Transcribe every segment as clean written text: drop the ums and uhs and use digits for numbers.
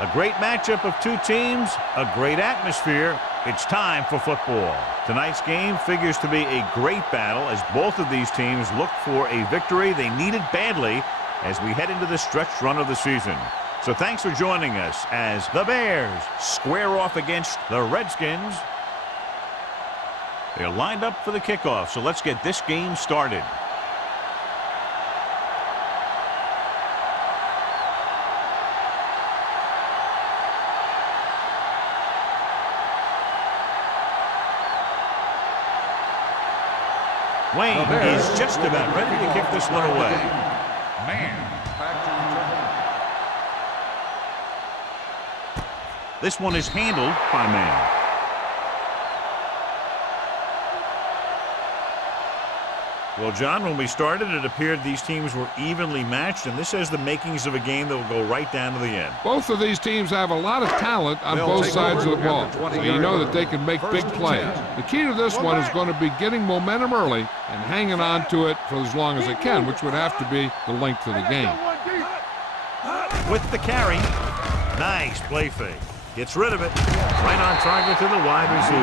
A great matchup of two teams, a great atmosphere. It's time for football. Tonight's game figures to be a great battle as both of these teams look for a victory they needed badly as we head into the stretch run of the season. So thanks for joining us as the Bears square off against the Redskins. They're lined up for the kickoff, so let's get this game started. Wayne is just about ready to kick this one away. This one is handled by Man. Well, John, when we started, it appeared these teams were evenly matched, and this has the makings of a game that will go right down to the end. Both of these teams have a lot of talent on both sides of the ball, so you know that they can make big plays. The key to this one is going to be getting momentum early and hanging on to it for as long as they can, which would have to be the length of the game. With the carry, nice play fake. Gets rid of it. Right on target to the wide receiver.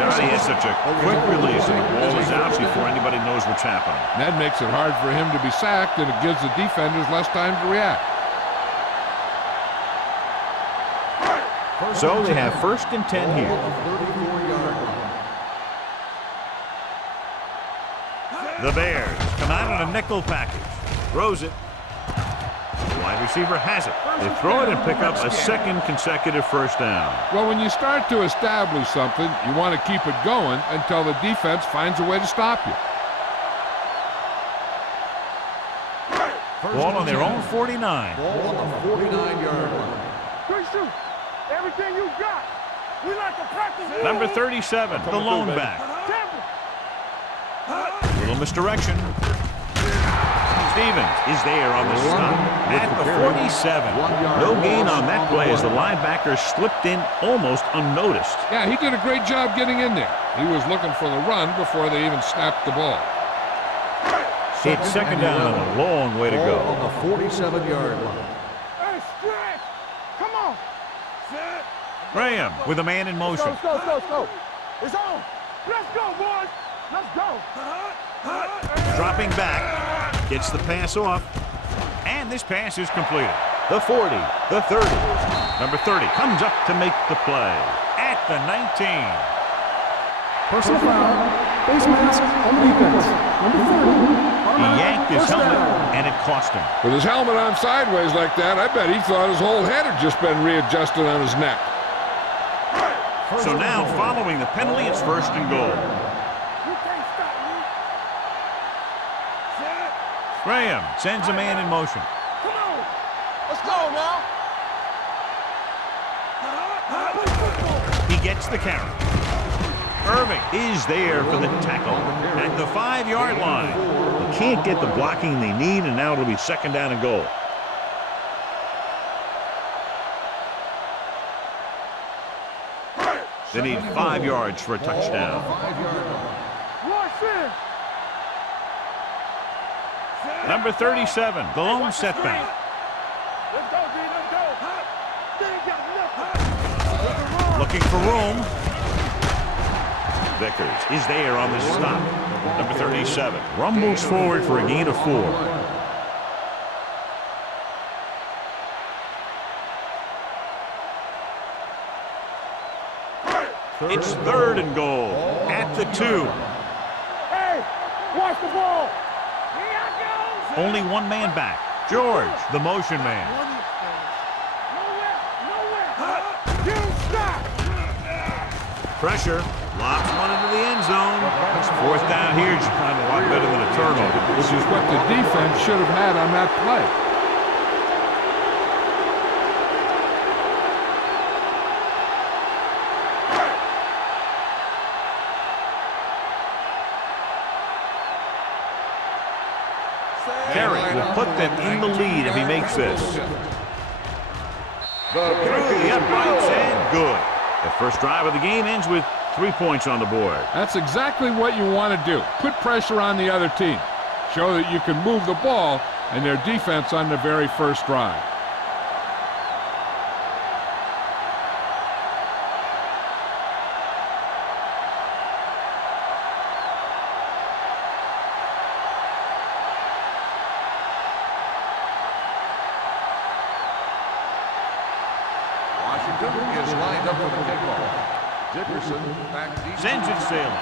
Johnny has such a quick release, and the ball is out before anybody knows what's happening. That makes it hard for him to be sacked, and it gives the defenders less time to react. So they have 1st and 10 here. The Bears come out in a nickel package. Throws it. Wide receiver has it. They throw it and pick up a 2nd consecutive 1st down. Well, when you start to establish something, you want to keep it going until the defense finds a way to stop you. Ball on their own 49. Ball on the 49-yard line. Good shoot. Everything you got. We like to practice. Number 37, the lone back. Little misdirection. Stevens is there on the stop at the 47. No gain on that play as the linebacker slipped in almost unnoticed. Yeah, he did a great job getting in there. He was looking for the run before they even snapped the ball. It's 2nd down and a long way to go. On the 47-yard line. Hey, stretch. Come on. Graham with a man in motion. Let's go. It's on. Let's go, boys. Let's go. Dropping back. Gets the pass off. And this pass is completed. The 40, the 30. Number 30 comes up to make the play at the 19. Personal foul. Face mask on the defense. Number 30. He yanked his helmet, and it cost him. With his helmet on sideways like that, I bet he thought his whole head had just been readjusted on his neck. So now, following the penalty, it's 1st and goal. Graham sends a man in motion. Come on. Let's go now. He gets the carry. Irving is there for the tackle at the 5-yard line. They can't get the blocking they need, and now it'll be 2nd down and goal. They need 5 yards for a touchdown. Number 37, the lone setback. Looking for room. Vickers is there on the stop. Number 37 rumbles forward for a gain of 4. It's 3rd and goal at the 2. Hey, watch the ball. Only one man back. George, the motion man. Pressure. Lobs one into the end zone. It's 4th down here. It's kind of a lot better than a turnover. Which is what the defense should have had on that play. Terry will put them in the lead if he makes this. Through the uprights and good. The first drive of the game ends with 3 points on the board. That's exactly what you want to do. Put pressure on the other team. Show that you can move the ball and their defense on the very first drive. lined up for the kickoff. Dickerson back deep. Sends it sailing.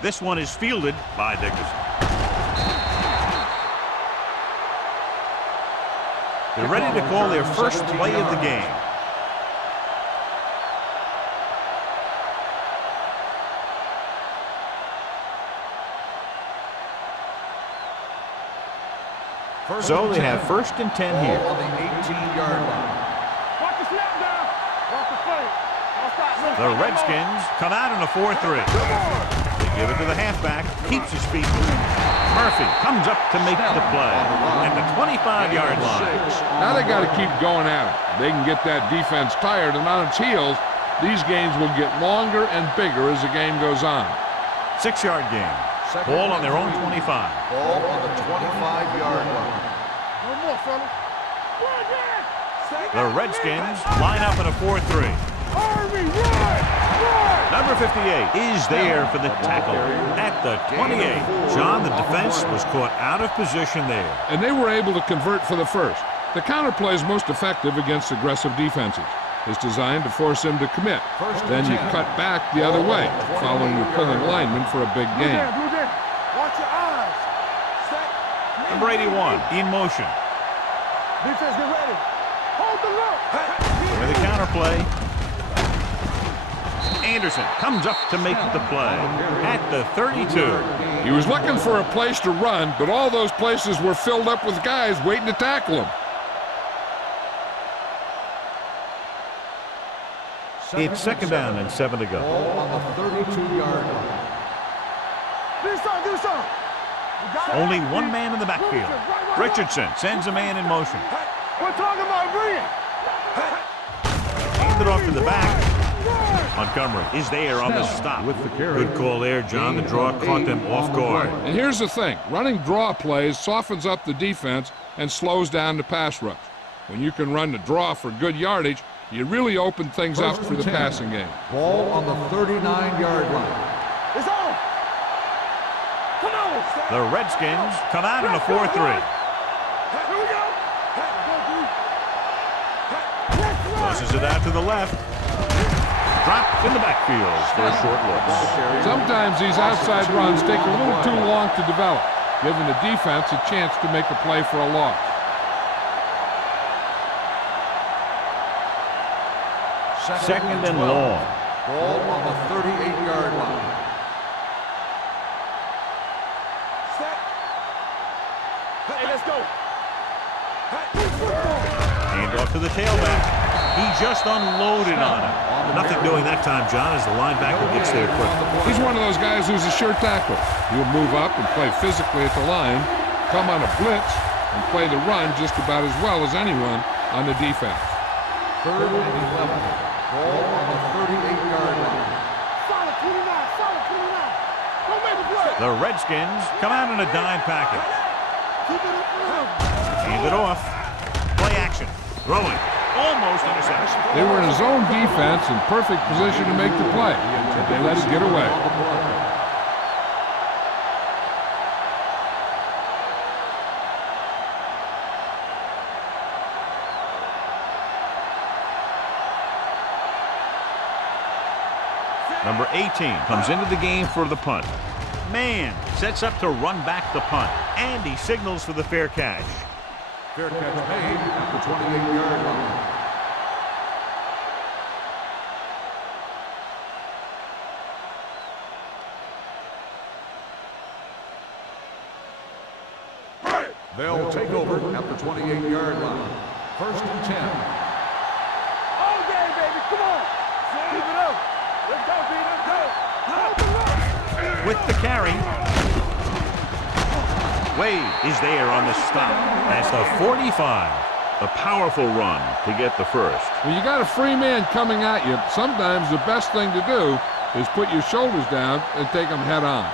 This one is fielded by Dickerson. They're ready to call their first play of the game. So they have 1st and 10 here. On the 18-yard line. Watch the snap down. Watch the play. Don't stop. The Redskins come out in a 4-3. They give it to the halfback. Keeps his feet moving. Murphy comes up to make the play at the 25-yard line. Now they got to keep going at it. They can get that defense tired and on its heels. These games will get longer and bigger as the game goes on. 6-yard game. Ball on their own 25. Ball on the 25-yard line. No more, fella. The Redskins line up in a 4-3. Army, run! Number 58 is there for the tackle at the 28. John, the defense was caught out of position there. And they were able to convert for the first. The counterplay is most effective against aggressive defenses. It's designed to force them to commit. Then you cut back the other way, following your pulling lineman for a big gain. Watch your eyes. Set. Number 81 in motion. Defense, get ready. Hold the look. With a counterplay. Anderson comes up to make the play at the 32. He was looking for a place to run, but all those places were filled up with guys waiting to tackle him. It's 2nd down and 7 to go. Ball on the 32-yard line. Do something. Only one man in the backfield. Richardson sends a man in motion. We're talking about bringing. Handed off to the back. Montgomery is there on the stop. With the carry. Good call there, John. The draw caught them off guard. And here's the thing. Running draw plays softens up the defense and slows down the pass rush. When you can run the draw for good yardage, you really open things up for the passing game. Ball on the 39-yard line. It's on. Come on. The Redskins come out in a 4-3. Here we go. Tosses it out to the left. Dropped in the backfield for a short loss. Sometimes these outside runs take a little too long to develop, giving the defense a chance to make a play for a loss. Second and long. Ball on the 38-yard line. Set. Hey, let's go. Hand off to the tailback. He just unloaded on him. Nothing doing that time, John, as the linebacker gets there quick. He's one of those guys who's a sure tackle. He'll move up and play physically at the line, come on a blitz, and play the run just about as well as anyone on the defense. 3rd and 11. Ball on the 38-yard line. Solid 29. Don't make the play. The Redskins come out in a dime package. Keep it up. Hand it off. Play action. Throwing. Almost interception. They were in a zone defense in perfect position to make the play, but they let it get away. Number 18 comes into the game for the punt. Man sets up to run back the punt, and he signals for the fair catch. Fair catch made at the 28-yard line. They'll take over at the 28-yard line. 1st and 10. All day, baby. Come on. Keep it up. Let's go, B. Let's go. Hold the look. With the carry. Wade is there on the stop. That's the 45. A powerful run to get the first. When you got a free man coming at you, sometimes the best thing to do is put your shoulders down and take them head on.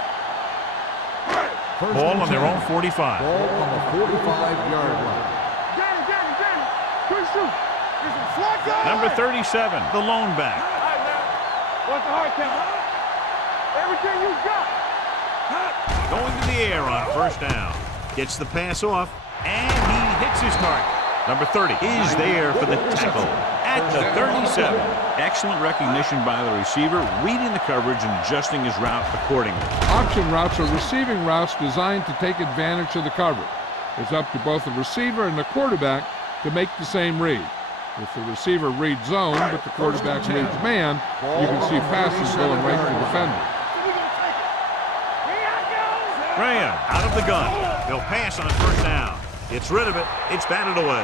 Ball on their own 45. Ball on the 45-yard line. Danny. Quick shoot. This is Flacco. Number 37, the lone back. All right, now. What's the hard count? Everything you got. Going to the air on 1st down. Gets the pass off, and he hits his target. Number 30 is there for the tackle at the 37. Excellent recognition by the receiver, reading the coverage and adjusting his route accordingly. Option routes are receiving routes designed to take advantage of the coverage. It's up to both the receiver and the quarterback to make the same read. If the receiver reads zone, but the quarterback reads man, you can see passes going right to the defender. Graham out of the gun. He'll pass on first down. Gets rid of it. It's batted away.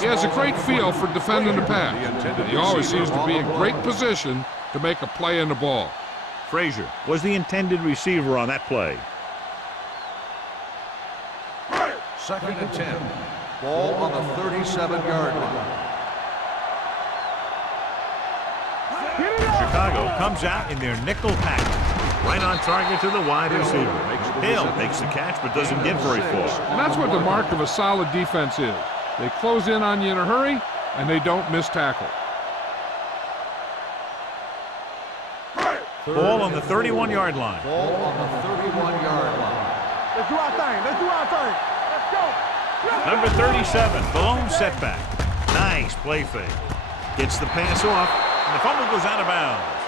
He has a great feel for defending the pass. He always seems to be in great position to make a play in the ball. Frazier was the intended receiver on that play. 2nd and 10. Ball on the 37-yard line. Chicago comes out in their nickel package. Right on target to the wide receiver. Hill makes the catch but doesn't get very far. And that's what the mark of a solid defense is. They close in on you in a hurry, and they don't miss tackle. Ball on the 31-yard line. Ball on the 31-yard line. Let's do our thing. Let's do our thing. Let's go. Number 37, blown setback. Nice play fake. Gets the pass off, and the fumble goes out of bounds.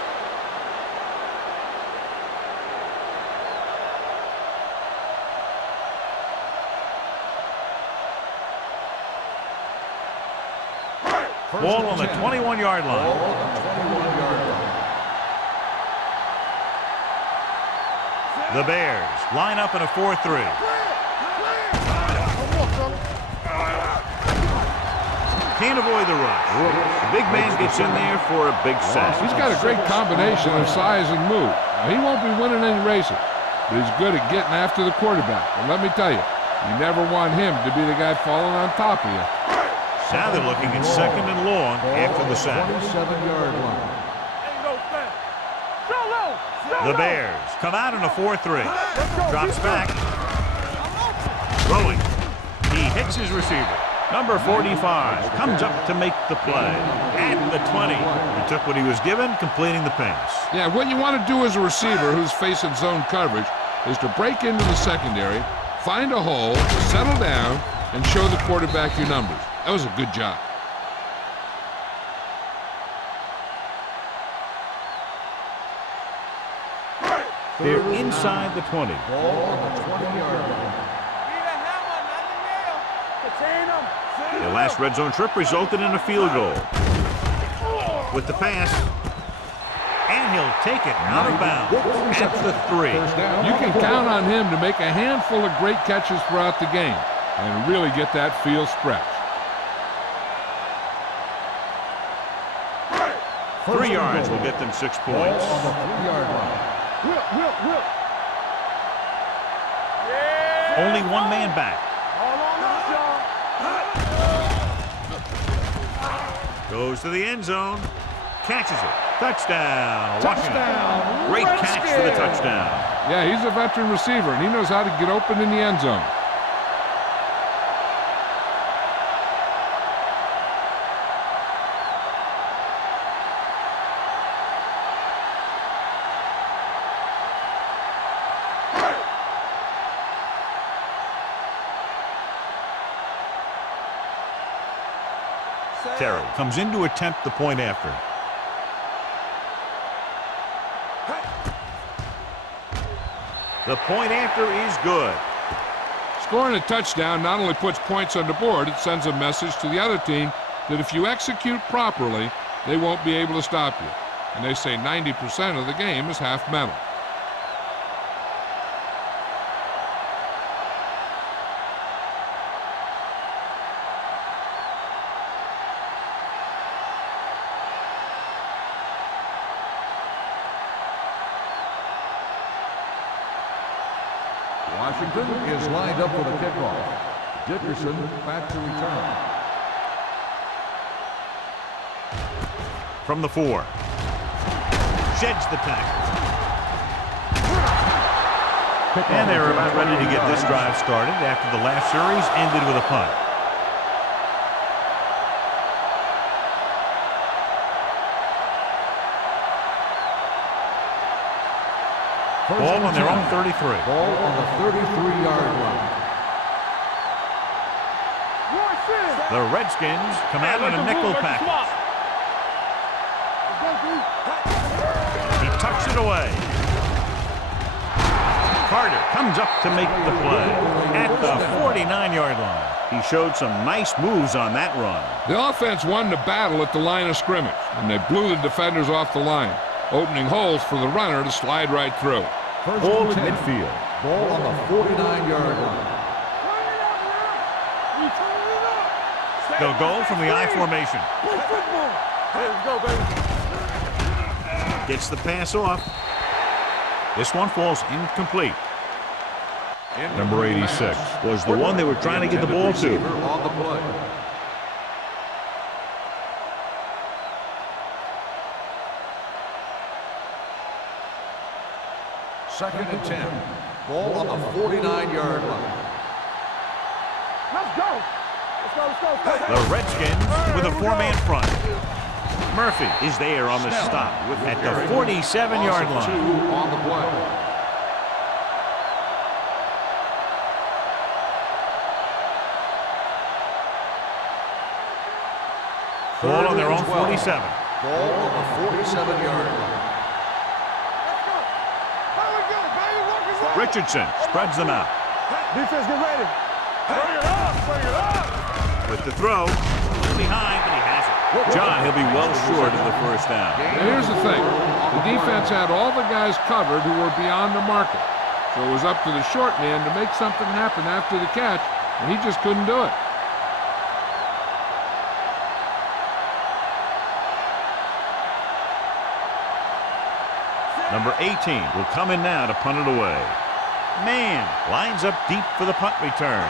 Ball on the 21-yard line. Ball on the 21-yard line. The Bears line up in a 4-3. Can't avoid the rush. The big man gets in there for a big sack. He's got a great combination of size and move. Now, he won't be winning any races, but he's good at getting after the quarterback. And let me tell you, you never want him to be the guy falling on top of you. Now they're looking at 2nd and long after the sack. 27-yard line. The Bears come out in a 4-3. Drops back. Throwing. He hits his receiver. Number 45 comes up to make the play at the 20. He took what he was given, completing the pass. Yeah, what you want to do as a receiver who's facing zone coverage is to break into the secondary, find a hole, settle down, and show the quarterback your numbers. That was a good job. They're inside the 20. Ball on the 20-yard line. The last red zone trip resulted in a field goal. With the pass, and he'll take it out of bounds at the 3. You can count on him to make a handful of great catches throughout the game and really get that field stretch. 3 yards will get them 6 Ball points. on the 3-yard line. Only one man back. Goes to the end zone. Catches it. Touchdown. Washington. Great catch for the touchdown. Yeah, he's a veteran receiver, and he knows how to get open in the end zone. Terry comes in to attempt the point after. The point after is good. Scoring a touchdown not only puts points on the board, it sends a message to the other team that if you execute properly, they won't be able to stop you. And they say 90% of the game is half mental. Washington is lined up for the kickoff. Dickerson back to return. From the 4. Sheds the tackle. And they're about ready to get this drive started after the last series ended with a punt. Ball on their own 33. Ball on the 33-yard line. The Redskins come out in a nickel package. He tucks it away. Carter comes up to make the play at the 49-yard line. He showed some nice moves on that run. The offense won the battle at the line of scrimmage, and they blew the defenders off the line, opening holes for the runner to slide right through. Ball at midfield. Ball on the 49-yard line. They'll go from the I formation. Let's go, baby. Gets the pass off. This one falls incomplete. Number 86 was the one they were trying to get the ball to. On the play. Second and 10. Ball on the 49-yard line. Let's go. Let's go. The Redskins with a four-man front. Murphy is there on the stop at the 47-yard line. Two on the play. Ball on their own 47. Ball on the 47-yard line. Richardson spreads them out. Defense, get ready. Bring it up. Bring it up. With the throw, behind, but he has it. John, he'll be well short of the first down. Now here's the thing. The defense had all the guys covered who were beyond the marker. So it was up to the short man to make something happen after the catch, and he just couldn't do it. Number 18 will come in now to punt it away. Man lines up deep for the punt return.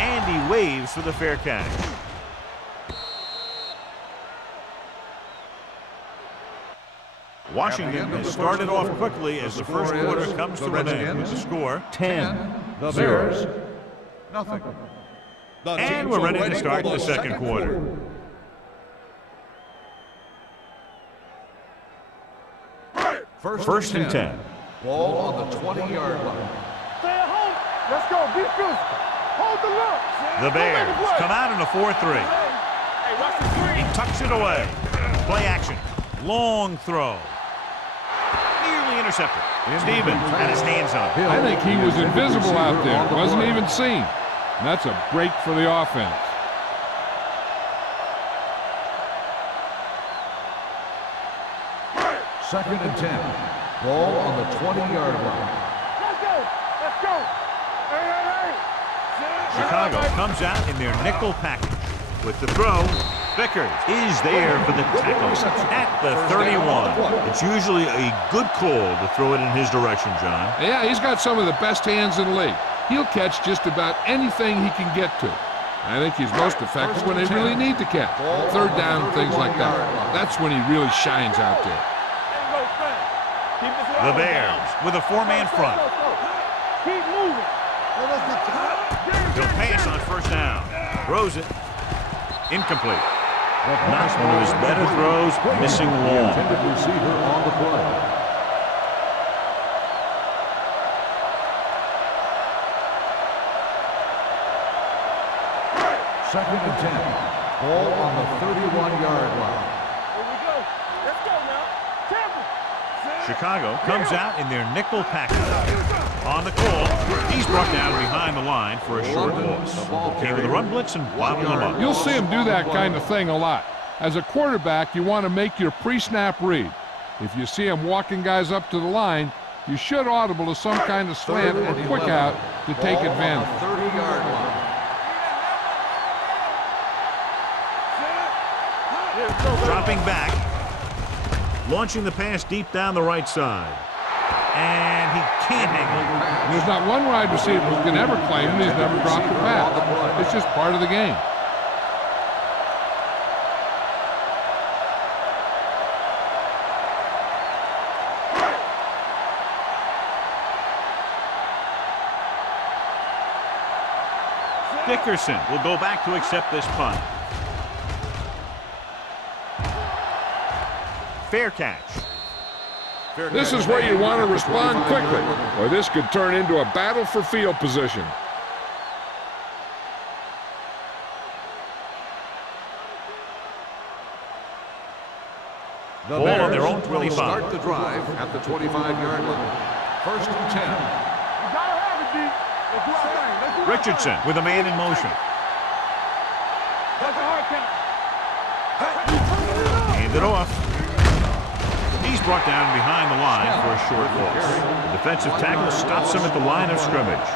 And he waves for the fair catch. Washington has started off quickly as the first quarter comes to an end with the score 10-0. Nothing. And we're ready to start the second quarter. First and 10. Ball on the 20-yard line. Stay at home. Let's go. Be physical. Hold the look. The Bears come out in a 4-3. Hey, watch the screen. Tucks it away. Play action. Long throw. Nearly intercepted. Stevens had his hands on it. I think he was invisible out there. Wasn't even seen. And that's a break for the offense. Second and 10. Ball on the 20-yard line. Let's go. Let's go. Hey. Chicago comes out in their nickel package. With the throw, Vickers is there for the tackle at the 31. It's usually a good call to throw it in his direction, John. Yeah, he's got some of the best hands in the league. He'll catch just about anything he can get to. I think he's most effective when they really need to catch. Third down, things like that. That's when he really shines out there. The Bears with a four-man front. Keep moving. He'll pass on first down. Throws it. Incomplete. Not one of his better throws, missing long. Intended receiver on the play. Second and 10. Ball on the 31-yard line. Here we go. Let's go now. Tampa. Chicago comes out in their nickel package. On the call, he's brought down behind the line for a short loss. Came with the run blitz and bobbled him up. You'll see him do that kind of thing a lot. As a quarterback, you want to make your pre-snap read. If you see him walking guys up to the line, you should audible to some kind of slant or quick out to take advantage. 30-yard line. Dropping back. Launching the pass deep down the right side. And he can't hang on. There's not one wide receiver who can ever claim that he's never dropped a pass. It's just part of the game. Dickerson will go back to accept this punt. Fair catch. This is where you want to respond quickly, or this could turn into a battle for field position. The Ball on Bears their own will 25. start the drive at the 25-yard line. First and 10. You gotta have it, D. Let's do our thing. Let's do our Richardson thing. with a man in motion. That's a hard count. Hand it off. He's brought down behind the line for a short loss. The defensive tackle stops him at the line of scrimmage.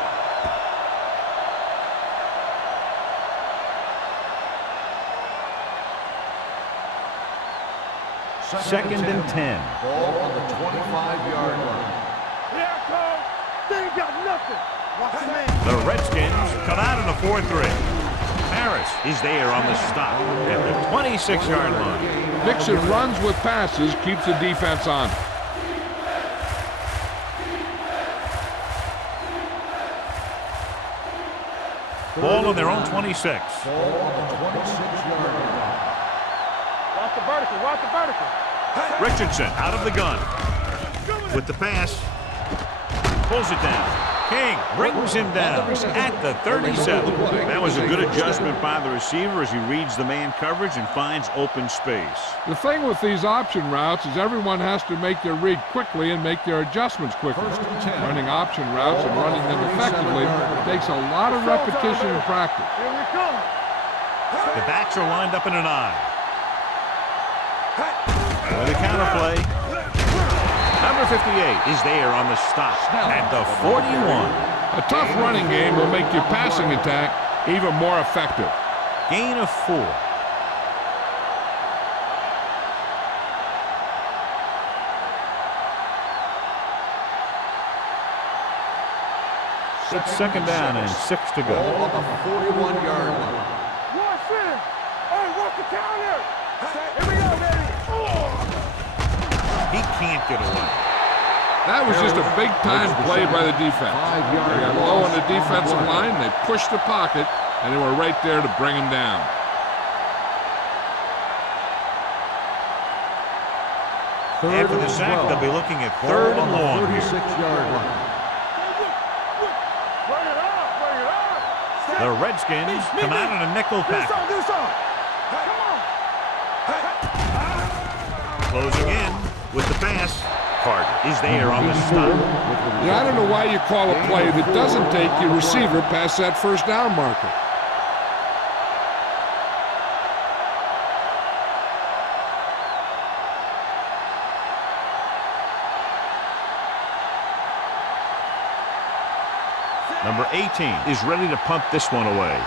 Second and 10. Ball on the 25-yard line. Here it comes. They ain't got nothing. Watch the man. The Redskins come out in a 4-3. Harris is there on the stop at the 26-yard line. Dixon runs with passes, keeps the defense on. Ball on their own 26. Ball on the 26-yard line. Watch the vertical. Watch the vertical. Richardson out of the gun with the pass. Pulls it down. King brings him down at the 37. That was a good adjustment by the receiver as he reads the man coverage and finds open space. The thing with these option routes is everyone has to make their read quickly and make their adjustments quickly. First and 10. Running option routes and running them effectively takes a lot of repetition and practice. Here we come. The backs are lined up in an I. With a counter play. Number 58 is there on the stop at the 41. A tough running game will make your passing attack even more effective. Gain of 4. It's second down and 6 to Ball go. on the 41-yard line. Watch it. Hey, watch the counter. Here we go, baby. He can't get away. That was just a big-time play by the defense. 5-yard They got low on the defensive line, they pushed the pocket, and they were right there to bring him down. After the sack, they'll be looking at third and long here. 36-yard line. Bring it up. Bring it up. The Redskins come out in a nickel Do package. something. Do something. Come on. Closing in with the pass. Carter is there on the stop. Yeah, I don't know why you call a play that doesn't take your receiver past that first down marker. Number 18 is ready to punt this one away.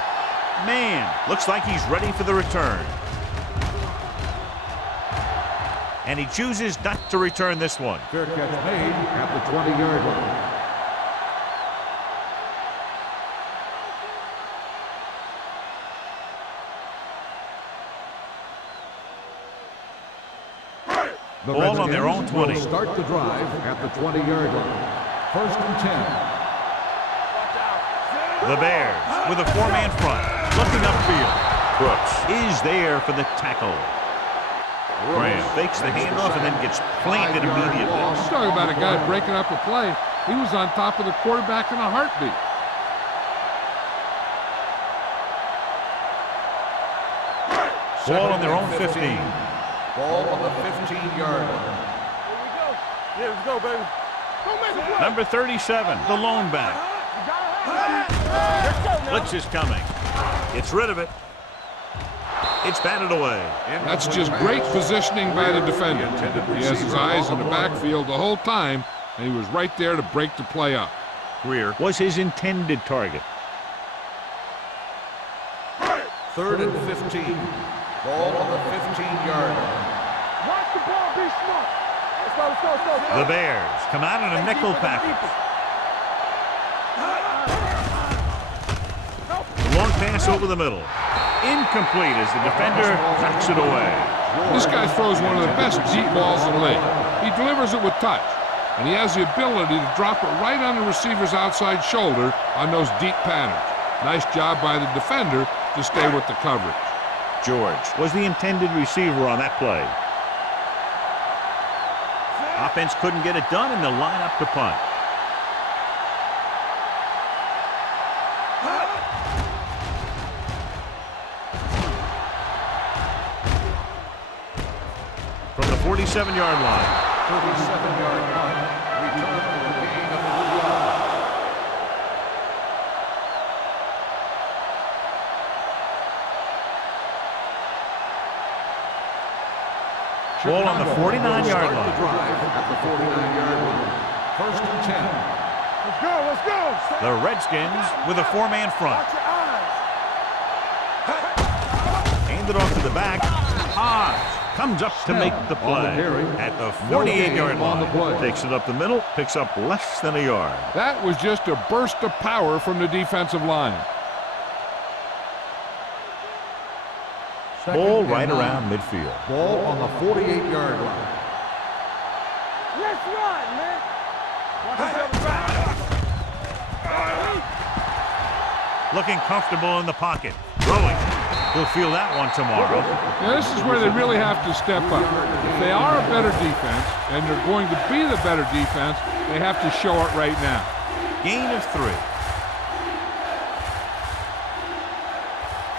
Man, looks like he's ready for the return. And he chooses not to return this one. Fair catch made at the 20-yard line. The Ball on their own Redskins will 20. start the drive at the 20-yard line. First and 10. The Bears with a 4-man front, looking upfield. Brooks is there for the tackle. Graham fakes the handoff and then gets planted immediately. Talk about a guy breaking up a play. He was on top of the quarterback in a heartbeat. Ball on their own 15. Ball on the 15-yard line. Here we go. Yeah, let's go, baby. Don't make a play. Number 37, the lone back. You gotta have it. Let's go now. Blitz is coming. Gets rid of it. It's batted away. That's just great positioning by the defender. He has his eyes in the backfield the whole time, and he was right there to break the play up. Greer was his intended target. Third and 15. Ball on the 15-yard line. Watch the ball. Be smart. Let's go. Let's go. Let's go. Let's go. The Bears come out in a nickel package. Long pass over the middle. Incomplete as the defender knocks it away. This guy throws one of the best deep balls in the league. He delivers it with touch, and he has the ability to drop it right on the receiver's outside shoulder on those deep patterns. Nice job by the defender to stay with the coverage. George was the intended receiver on that play. Offense couldn't get it done, and they'll line up to punt. From the 47-yard line. 37-yard punt. Return for a gain of 3 yards. Ball on the 49-yard The line. drive at the 49-yard line. 1st and 10. Let's go, let's go. The Redskins with a 4-man front. Watch your eyes. Handed off to the back. Hodge comes up to make the On the play carry. at the No 48-yard gain on the play. line. Takes it up the middle, picks up less than a yard. That was just a burst of power from the defensive line. Ball right around midfield. Ball on the 48-yard line. Let's run, man. Watch yourself back. Looking comfortable in the pocket. Throwing. He'll feel that one tomorrow. Now, this is where they really have to step up. If they are a better defense, and they're going to be the better defense, they have to show it right now. Gain of 3.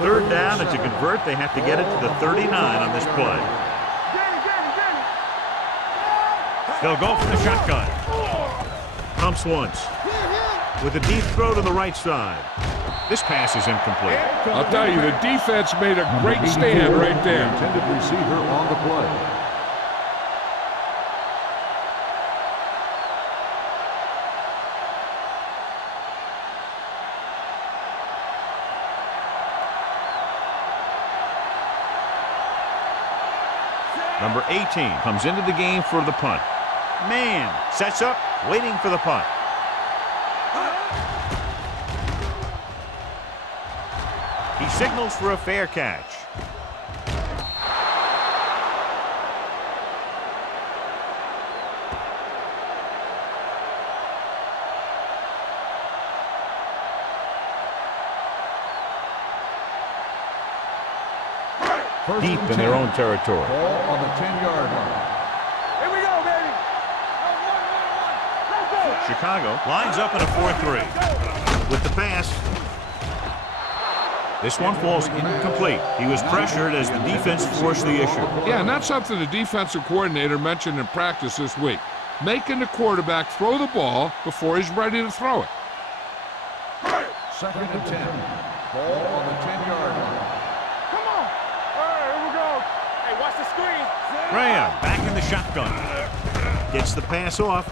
Third down, and to convert, they have to get it to the 39 on this play. They'll go for the shotgun. Pumps once. With a deep throw to the right side. This pass is incomplete. I'll tell you, the defense made a great stand right there. Intended receiver on the play. Number 18 comes into the game for the punt. Man sets up, waiting for the punt. He signals for a fair catch. Deep in their own territory. Ball on the 10-yard line. Here we go, baby. Let's go. Chicago lines up in a 4-3. With the pass. This one falls incomplete. He was pressured as the defense forced the issue. Yeah, and that's something the defensive coordinator mentioned in practice this week. Making the quarterback throw the ball before he's ready to throw it. 2nd and 10. Ball on the 10-yard line. Come on. All right, here we go. Hey, watch the screen. Graham back in the shotgun. Gets the pass off.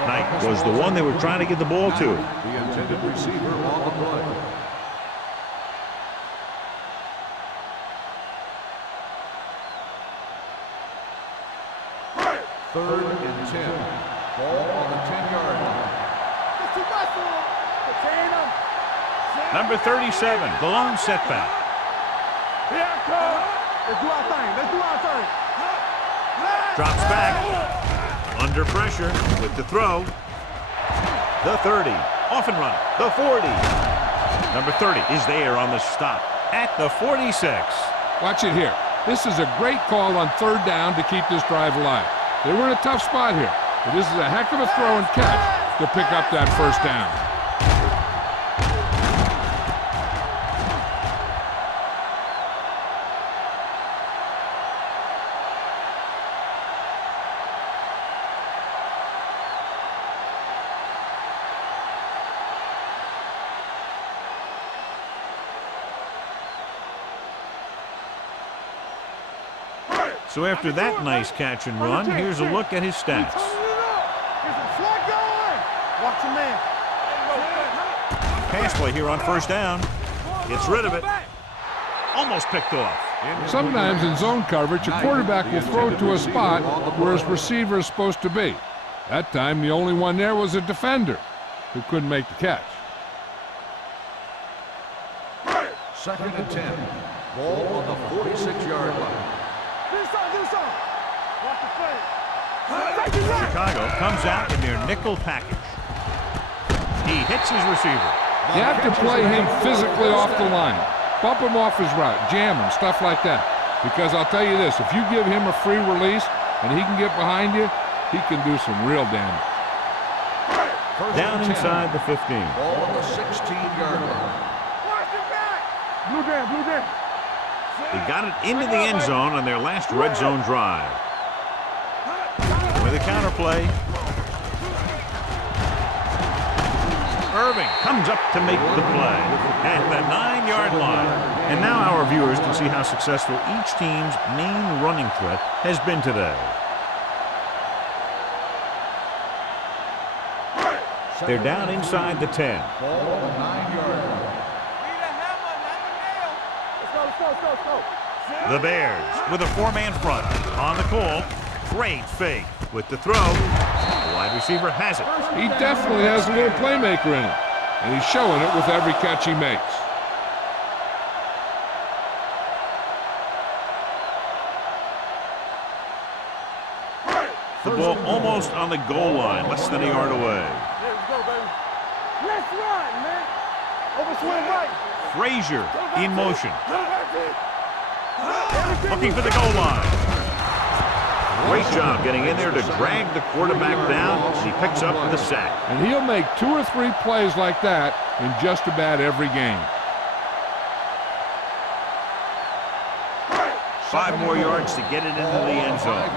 Knight was the one they were trying to get the ball to. The intended receiver on the play. Third and 10. Ball on the 10-yard line. It's too much for him. Contain him. Number 37, the lone setback. Here I come. Let's do our thing. Let's do our thing. Drops back. Under pressure with the throw. The 30. Off and running. The 40. Number 30 is there on the stop at the 46. Watch it here. This is a great call on 3rd down to keep this drive alive. They were in a tough spot here, but this is a heck of a throw and catch to pick up that 1st down. So after that nice catch and run, here's a look at his stats. Watch your man. Pass play here on 1st down. Gets rid of it. Almost picked off. Sometimes in zone coverage, a quarterback will throw to a spot where his receiver is supposed to be. That time, the only one there was a defender who couldn't make the catch. 2nd and 10. Ball on the 46-yard line. Do something. Watch the play. Chicago comes out in their nickel package. He hits his receiver. You have to play him physically off the line. Bump him off his route, jam him, stuff like that. Because I'll tell you this, if you give him a free release and he can get behind you, he can do some real damage. Down inside the 15. Ball on the 16-yard line. Watch your back. Blue game. They got it into the end zone on their last red zone drive. With a counter play. Irving comes up to make the play at the 9-yard line. And now our viewers can see how successful each team's main running threat has been today. They're down inside the 10. Ball on the 9-yard line. The Bears with a 4-man front on the call. Great fake with the throw. The wide receiver has it. He definitely has a little playmaker in him, and he's showing it with every catch he makes. The ball almost on the goal line, less than a yard away. Let's go, baby. Let's run, man. Overswing right. Frazier in motion. Looking for the goal line. Great job getting in there to drag the quarterback down. He picks up the sack. And he'll make 2 or 3 plays like that in just about every game. 5 more yards to get it into the end zone.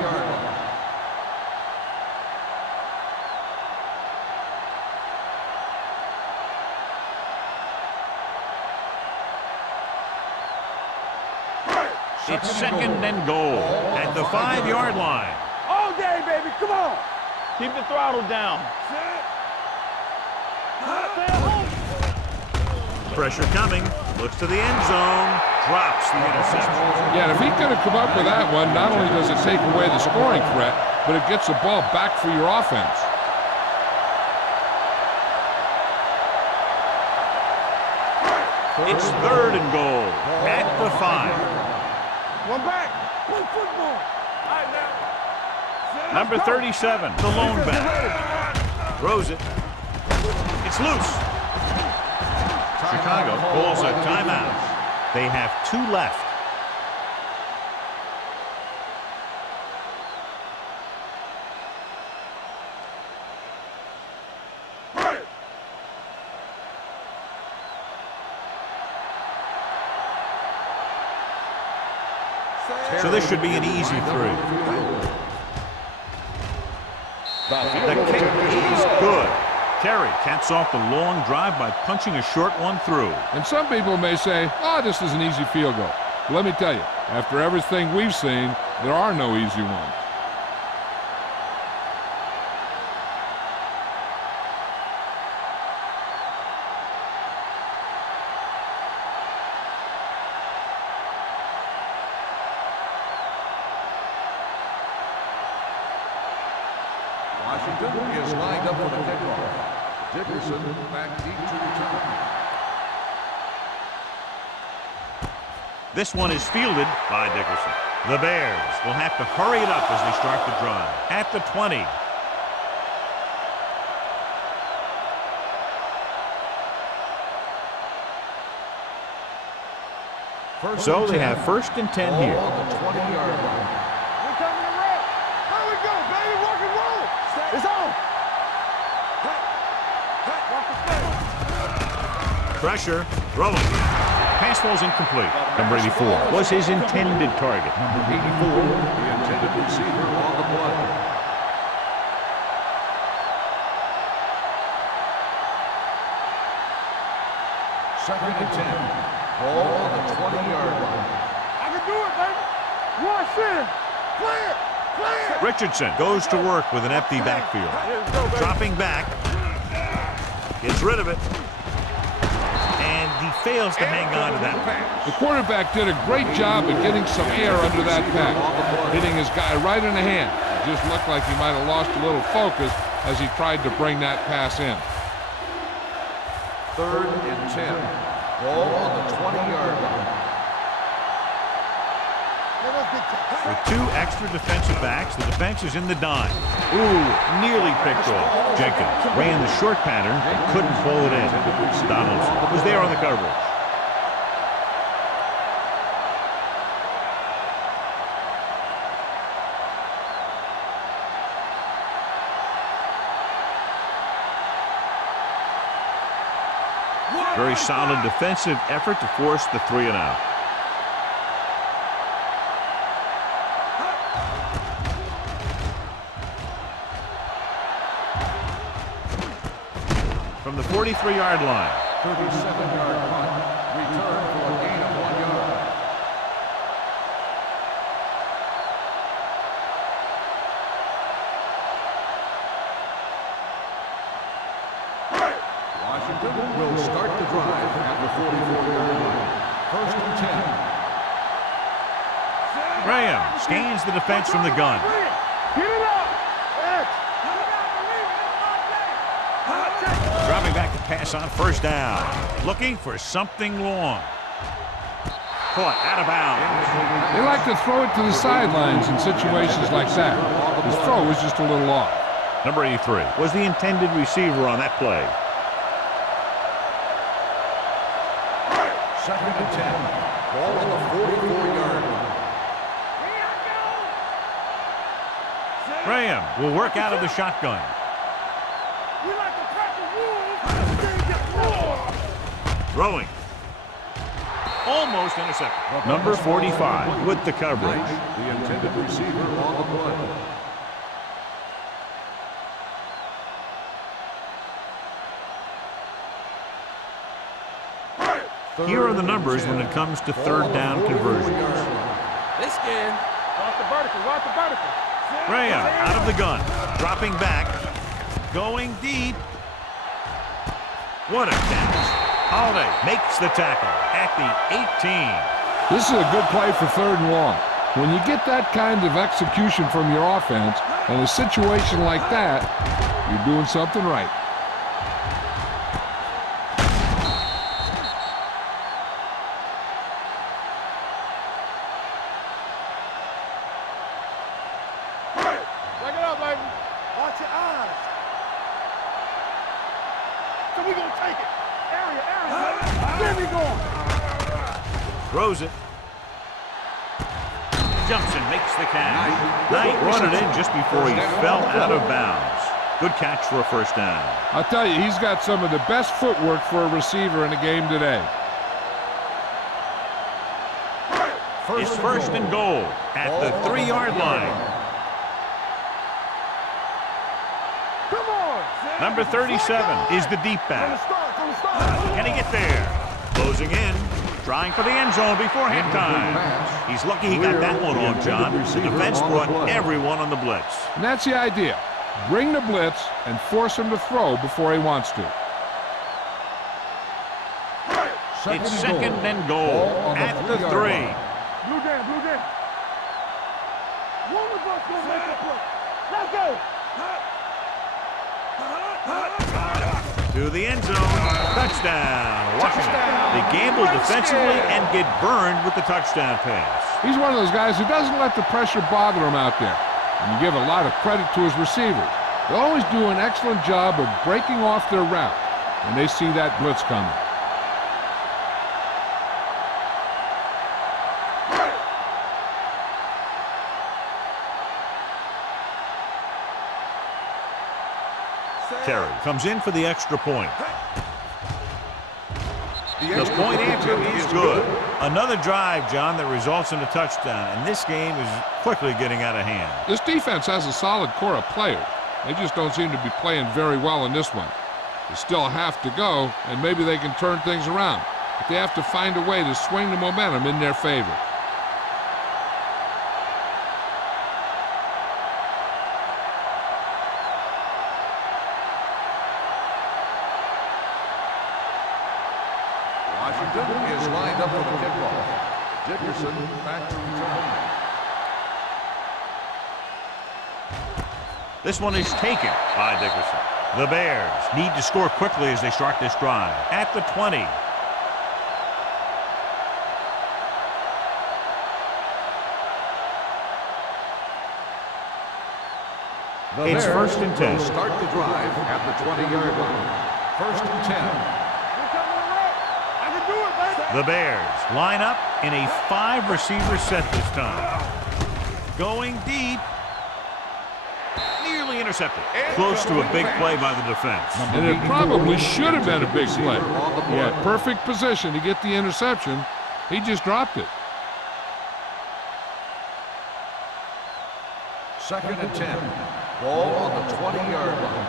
It's second and goal at the 5-yard line. All day, baby. Come on. Keep the throttle down. Pressure coming. Looks to the end zone. Drops the interception. Yeah, and if he could have come up with that one, not only does it take away the scoring threat, but it gets the ball back for your offense. It's third and goal at the 5. One back. One football. All right, now. Number 37, the lone back. Throws it. It's loose. Chicago calls a timeout. They have 2 left. So this should be an easy 3. The kick is good. Terry caps off the long drive by punching a short one through. And some people may say, oh, this is an easy field goal. But let me tell you, after everything we've seen, there are no easy ones. Washington is lined up for the kickoff. Dickerson back deep to return. This one is fielded by Dickerson. The Bears will have to hurry it up as they start the drive. At the 20. So they have 1st and 10 here. On the 20-yard line. We're coming around. Here we go, baby. Rock and roll. It's on. Pressure. Throwing. Pass falls incomplete. Number 84 was his intended target. Number 84, the intended receiver on the play. Second and 10. Ball on the 20-yard line. I can do it, baby. One center. Clear. Clear. Richardson goes to work with an empty backfield. Dropping back. Gets rid of it. And he fails to hang on to that pass. The quarterback did a great job of getting some air under that pass, hitting his guy right in the hand. It just looked like he might have lost a little focus as he tried to bring that pass in. 3rd and 10. Ball on the 20-yard line. With 2 extra defensive backs, the defense is in the dime. Ooh, nearly picked off. Jenkins ran the short pattern, but couldn't pull it in. Donaldson was there on the coverage. Very solid defensive effort to force the 3 and out. from the 43-yard line. 37-yard punt. Return for a gain of 1 yard. Washington will start the drive at the 44-yard line. 1st and 10. Graham scans the defense from the gun. Get it up. Dropping back to pass on 1st down. Looking for something long. Caught out of bounds. They like to throw it to the sidelines in situations like that. His throw was just a little off. Number 83 was the intended receiver on that play. 2nd and 10. Ball on the 44-yard line. Graham will work out of the shotgun. We like to pack the wolves. Throwing. Almost intercepted. Number 45 with the coverage. The intended receiver on the play. Here are the numbers when it comes to 3rd down conversions. They scared. Watch the vertical. Watch the vertical. Graham out of the gun. Dropping back. Going deep. What a catch. Holiday makes the tackle at the 18. This is a good play for 3rd and long. When you get that kind of execution from your offense in a situation like that, you're doing something right. Back it up, baby. Watch your eyes. So we gonna take it. Area. Get me going. Throws it. Jumps and makes the catch. Knight run it in just before he fell out of bounds. Good catch for a 1st down. I'll tell you, he's got some of the best footwork for a receiver in the game today. It's 1st and goal at the 3-yard line. Come on. Number 37 is the deep back. Can he get there? Closing in. Trying for the end zone before halftime. He's lucky he got that one off, John. The defense brought everyone on the blitz. And that's the idea. Bring the blitz and force him to throw before he wants to. It's 2nd and goal at the 3. Blue jam. One of us gonna make a play. Let's go. To the end zone. Touchdown. Washington. They gamble defensively and get burned with the touchdown pass. He's one of those guys who doesn't let the pressure bother him out there. And you give a lot of credit to his receivers. They always do an excellent job of breaking off their route when they see that blitz coming. Terry comes in for the extra point. The point answer is good. Another drive, John, that results in a touchdown, and this game is quickly getting out of hand. This defense has a solid core of players. They just don't seem to be playing very well in this one. They still have to go, and maybe they can turn things around. But they have to find a way to swing the momentum in their favor. Washington is lined up for the kickoff. Dickerson back to return. This one is taken by Dickerson. The Bears need to score quickly as they start this drive. At the 20. It's 1st and 10. Start the drive at the 20-yard line. 1st and 10. The Bears line up in a 5-receiver set this time. Going deep. Nearly intercepted. Close to a big play by the defense. And it probably should have been a big play. He had perfect position to get the interception. He just dropped it. 2nd and 10. Ball on the 20-yard line.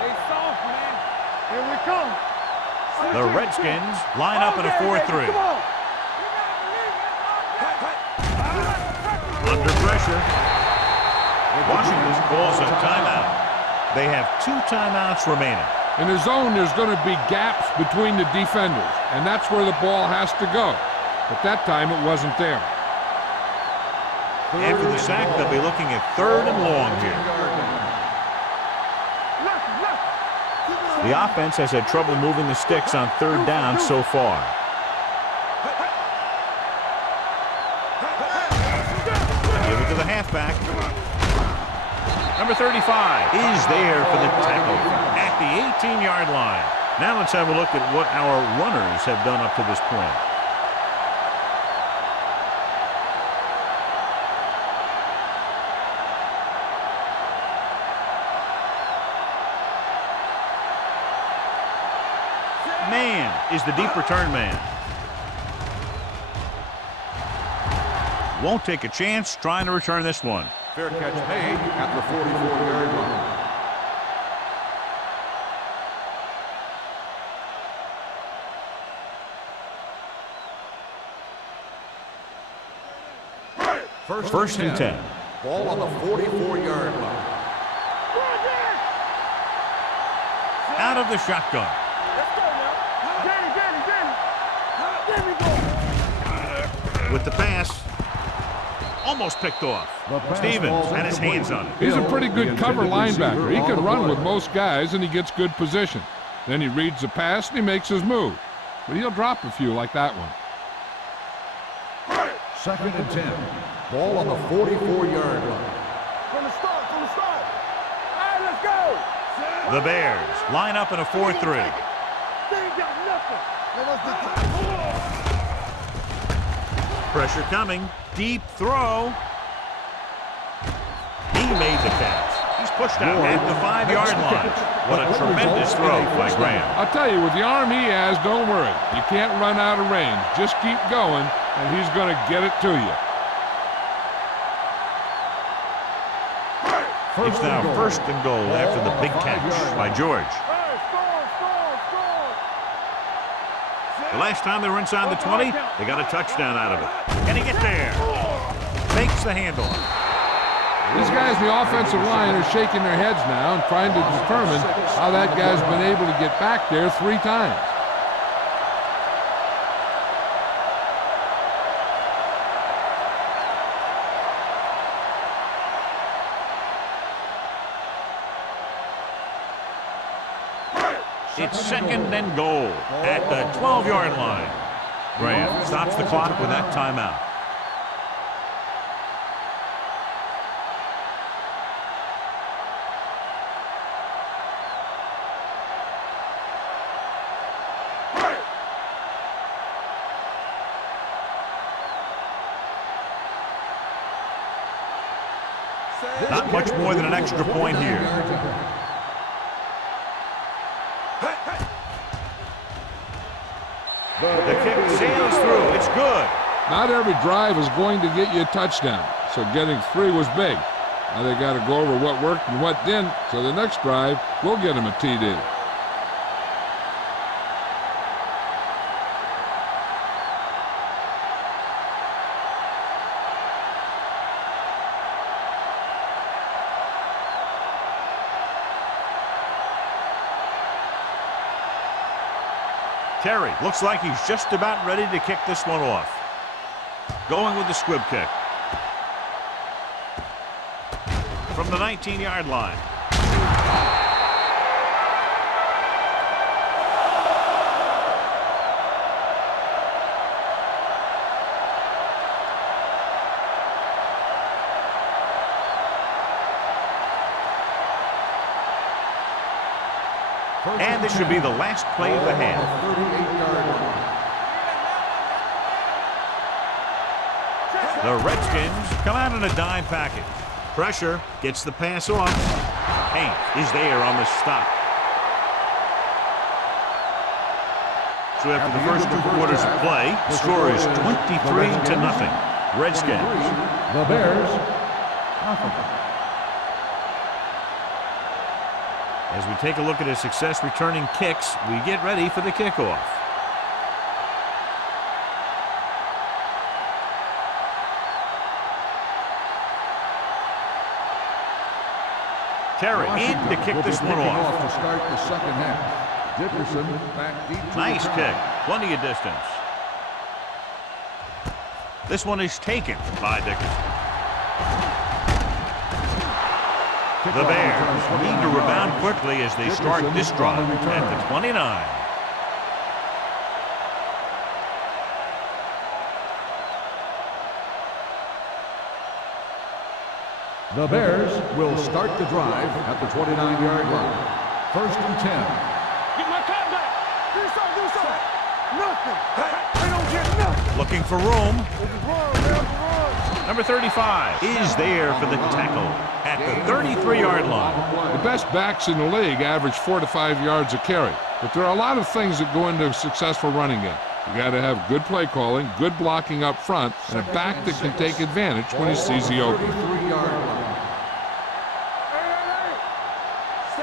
Stay soft, man. Here we come. The Redskins line up in a 4-3. Come on. Under pressure. Washington calls a timeout. They have 2 timeouts remaining. In the zone, there's going to be gaps between the defenders, and that's where the ball has to go. But that time it wasn't there. After the sack, they'll be looking at 3rd and long here. The offense has had trouble moving the sticks on 3rd down so far. Give it to the halfback. Number 35 is there for the tackle at the 18-yard line. Now let's have a look at what our runners have done up to this point. Man is the deep return man. Won't take a chance trying to return this one. Fair catch made at the 44-yard line. First and 10. Ball on the 44-yard line. Out of the shotgun. Let's go now. Danny, go. With the pass. Almost picked off. Stevens had his hands on it. He's a pretty good cover linebacker. He can run with most guys, and he gets good position. Then he reads the pass, and he makes his move. But he'll drop a few like that one. 2nd and 10. Ball on the 44-yard line. From the start. All right, let's go. The Bears line up in a 4-3. They ain't got nothing. Pressure coming. Deep throw. He made the catch. He's pushed out at the 5-yard line. What a tremendous throw by Graham. I'll tell you, with the arm he has, don't worry. You can't run out of range. Just keep going, and he's going to get it to you. It's now 1st and goal after the big catch by George. The last time they were inside the 20, they got a touchdown out of it. Can he get there? Makes the handoff. These guys in the offensive line are shaking their heads now and trying to determine how that guy's been able to get back there 3 times. It's 2nd and goal at the 12-yard line. Graham stops the clock with that timeout. Not much more than an extra point here. The kick sails through. It's good. Not every drive is going to get you a touchdown, so getting 3 was big. Now they got to go over what worked and what didn't, so the next drive will get him a TD. Terry looks like he's just about ready to kick this one off. Going with the squib kick. From the 19-yard line. And this should be the last play of the half. The Redskins come out in a dime package. Pressure gets the pass off. Hank is there on the stop. So after the first 2 quarters of play, the score is 23-0. Redskins. The Bears. As we take a look at his success returning kicks, we get ready for the kickoff. Terry in to kick this one off. To start the second half. Dickerson back deep. Nice kick. Plenty of distance. This one is taken by Dickerson. The Bears need to rebound quickly as they start this drive at the 29. The Bears will start the drive at the 29-yard line. 1st and 10. Get my cat back. Do something. Nothing. They don't get nothing. Looking for room. Run, man, run. Number 35 is there for the tackle at the 33-yard line. The best backs in the league average 4 to 5 yards a carry. But there are a lot of things that go into a successful running game. You got to have good play calling, good blocking up front, and a back that can take advantage when he sees the opening.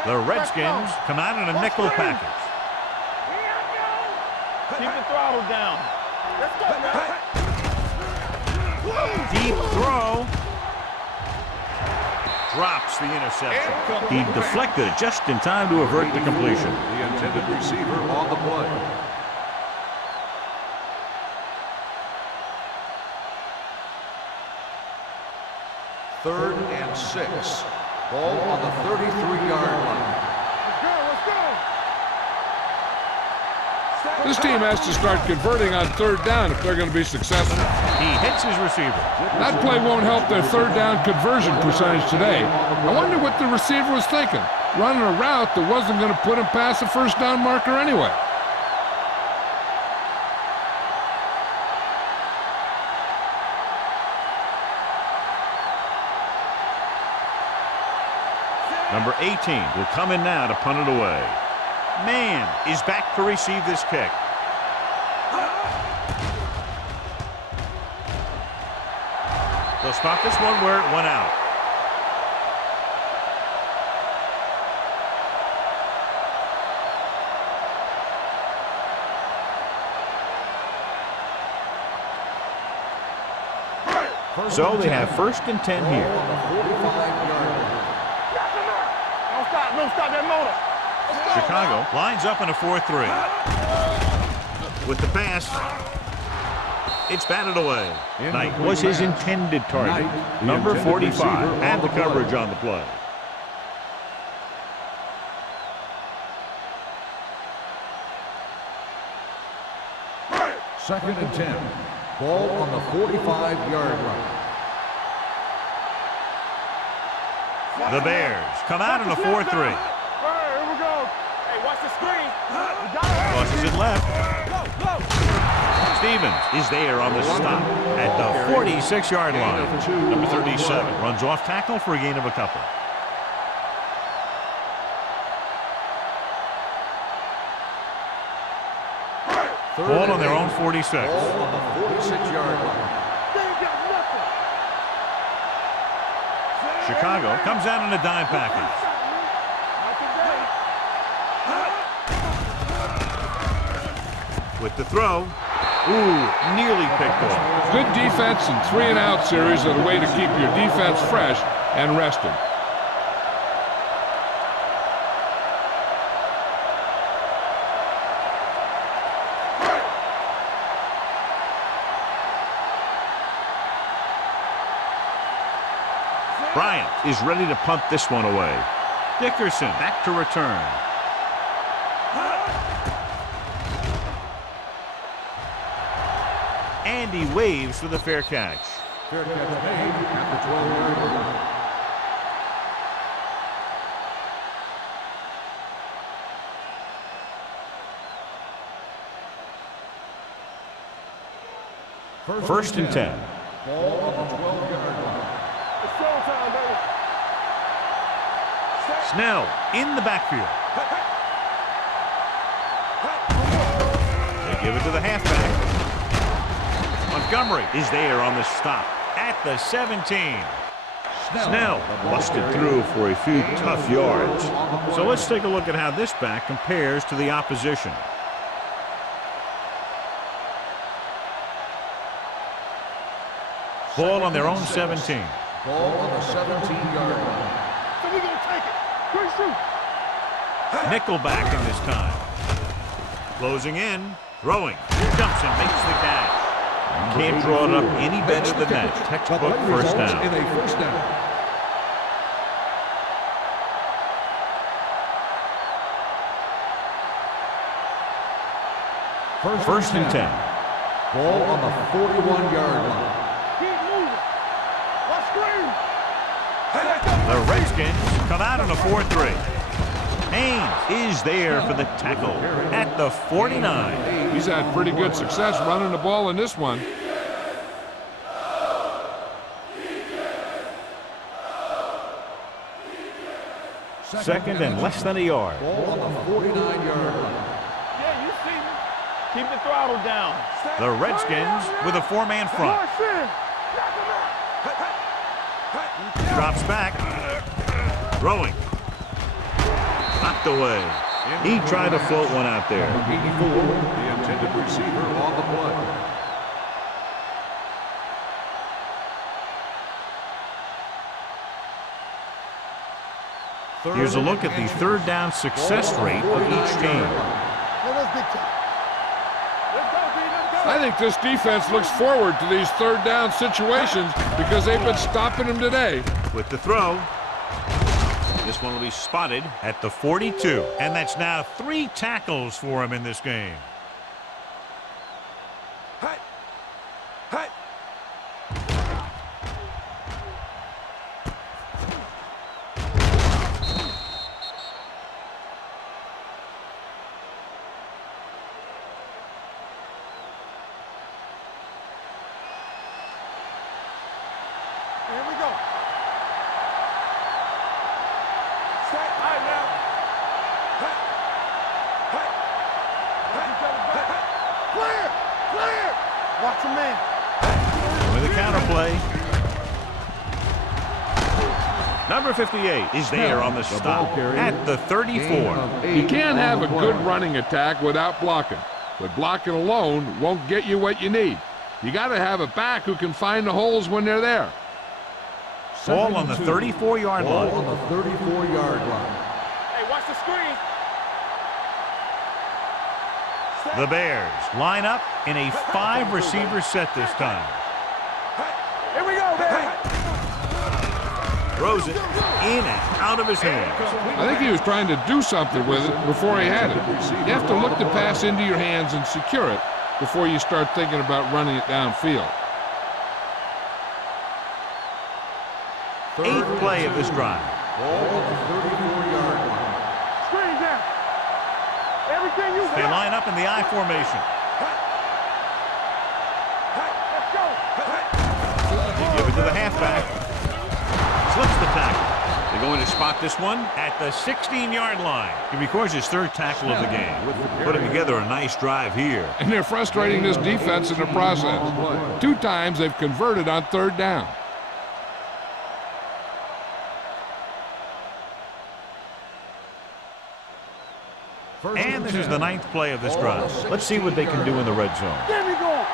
The Redskins come out in a nickel package. Keep the throttle down. Let's go, man. Deep throw. Drops the interception. He deflected it just in time to avert the completion. The intended receiver on the play. Third and 6. Ball on the 33-yard line. Let's go. This team has to start converting on 3rd down if they're going to be successful. He hits his receiver. That play won't help their 3rd down conversion percentage today. I wonder what the receiver was thinking, running a route that wasn't going to put him past the 1st down marker anyway. Number 18 will come in now to punt it away. Man is back to receive this kick. They'll spot this one where it went out. So they have 1st and 10 here. Don't stop that motor. Chicago lines up in a 4-3. With the pass, it's batted away. Knight was his intended target. Number 45 had the coverage on the play. Second and 10. Ball on the 45-yard line. The Bears come out in a 4-3. All right, here we go. Hey, watch the screen. Crosses it left. Stevens is there on the stop at the 46-yard line. Number 37 runs off tackle for a gain of a couple. Ball on their own 46. Ball on the 46-yard line. Chicago comes out in a dime package. With the throw. Ooh, nearly picked off. Good defense and 3-and-out series are the way to keep your defense fresh and rested. Bryant is ready to punt this one away. Dickerson back to return. And he waves for the fair catch. Fair catch made at the 12-yard line. First and 10. Ball on the 12-yard line. It's showtime, baby. Snell in the backfield. They give it to the halfback. Montgomery is there on the stop at the 17. Snell busted through for a few tough yards. So let's take a look at how this back compares to the opposition. Ball on their own 17. Ball on the 17-yard line. So we're going to take it. Good shoot. Nickel back in this time. Closing in. Throwing. Jumps and makes the catch. You can't draw it up any better than that. Textbook first down. In a first down. First and 10. Ball on the 41-yard line. Keep moving. Let's screen. The Redskins come out in a 4-3. Haynes is there for the tackle at the 49. He's had pretty good success running the ball in this one. Second and less than a yard. Ball on the 49-yard line. Yeah, you see me. Keep the throttle down. The Redskins with a four-man front. Drops back. Throwing. Knocked away. He tried to float one out there. 84, the intended receiver on the play. Here's a look at the third down success rate of each team. I think this defense looks forward to these third down situations because they've been stopping them today. With the throw. This one will be spotted at the 42. And that's now 3 tackles for him in this game. Here we go. All right, now. Clear! Clear! Watch your man. With a counter play. Number 58 is there on the stop at the 34. You can't have a good running attack without blocking, but blocking alone won't get you what you need. You got to have a back who can find the holes when they're there. Ball on the 34-yard Ball line. on the 34-yard line. Hey, watch the screen. The Bears line up in a 5-receiver set this time. Here we go, baby. Throws it in and out of his hands. I think he was trying to do something with it before he had it. You have to look the pass into your hands and secure it before you start thinking about running it downfield. 8th play of this drive. Ball on the 34-yard line. Screen down. Everything you They got. line up in the I formation. Let's go. They give it to the halfback. Slips the tackle. They're going to spot this one at the 16-yard line. He records his 3rd tackle of the game. Putting together a nice drive here. And they're frustrating this defense in the process. 2 times they've converted on 3rd down. And this is the 9th play of this drive. Let's see what they can do in the red zone. There we go.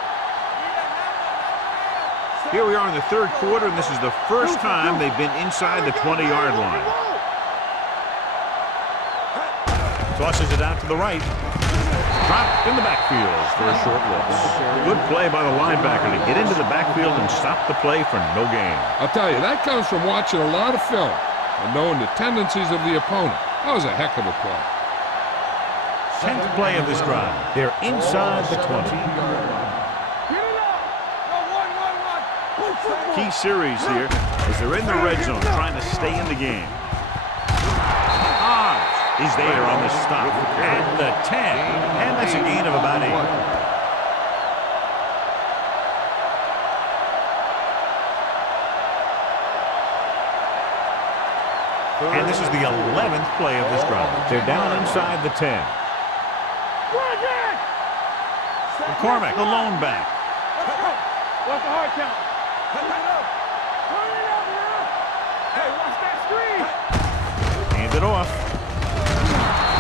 Here we are in the 3rd quarter, and this is the first time they've been inside the 20-yard line. Tosses it out to the right. Dropped in the backfield for a short loss. Good play by the linebacker to get into the backfield and stop the play for no gain. I'll tell you, that comes from watching a lot of film and knowing the tendencies of the opponent. That was a heck of a play. 10th play of this drive. They're inside the 20. Get it up. Go, 1, 1, 1. Key series here as they're in the red zone trying to stay in the game. Is there on the stop at the 10, and that's a gain of about 8. And this is the 11th play of this drive. They're down inside the 10. McCormick, the lone back. What's the hard count? Turn it up. Turn it up now. it off.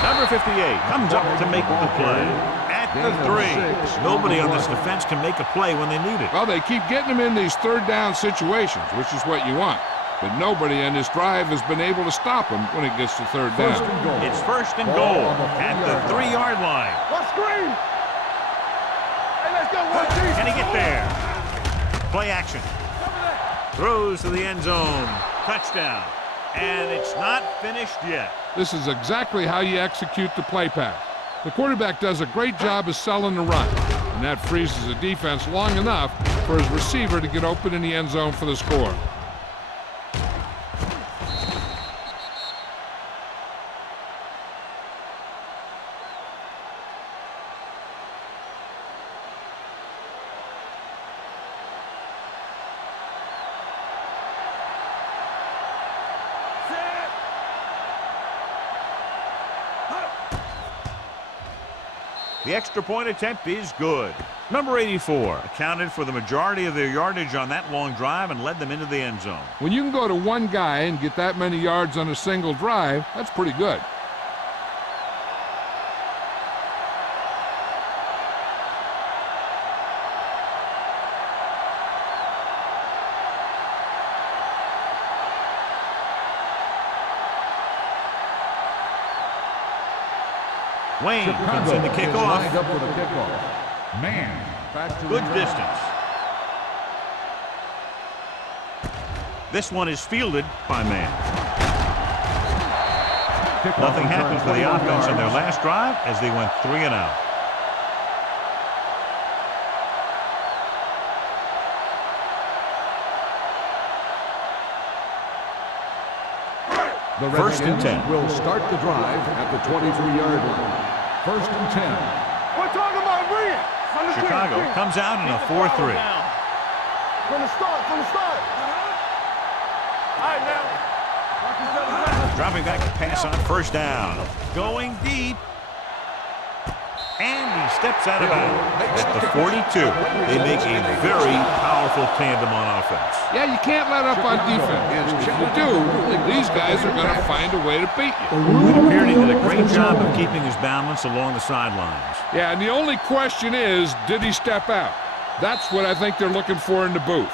Number 58 comes up to make the play. At the 3. Nobody on this defense can make a play when they need it. Well, they keep getting him in these third down situations, which is what you want. But nobody on this drive has been able to stop him when it gets to third down. It's first and goal at the 3-yard line. What screen? Hey, let's go. What deep? Can he get there? Play action. Throws to the end zone. Touchdown. And it's not finished yet. This is exactly how you execute the play pass. The quarterback does a great job of selling the run, and that freezes the defense long enough for his receiver to get open in the end zone for the score. The extra point attempt is good. Number 84 accounted for the majority of their yardage on that long drive and led them into the end zone. When you can go to one guy and get that many yards on a single drive, that's pretty good. Wayne comes in to kick off. Lined up for the kickoff. Man, back to Good the distance. This one is fielded by Man. Nothing happened for the offense on their last drive as they went 3 and out. The First and 10. will start the drive at the 23-yard line. First and 10. We're talking about bring it. From the Chicago screen. comes out in a 4-3. From the start. From the start. All right, now. Dropping back to pass on first down. Going deep. And he steps out of bounds at the 42. They make a very powerful tandem on offense. Yeah, you can't let up on defense. If you do, these guys are going to find a way to beat you. It appeared he did a great job of keeping his balance along the sidelines. Yeah, and the only question is, did he step out? That's what I think they're looking for in the booth.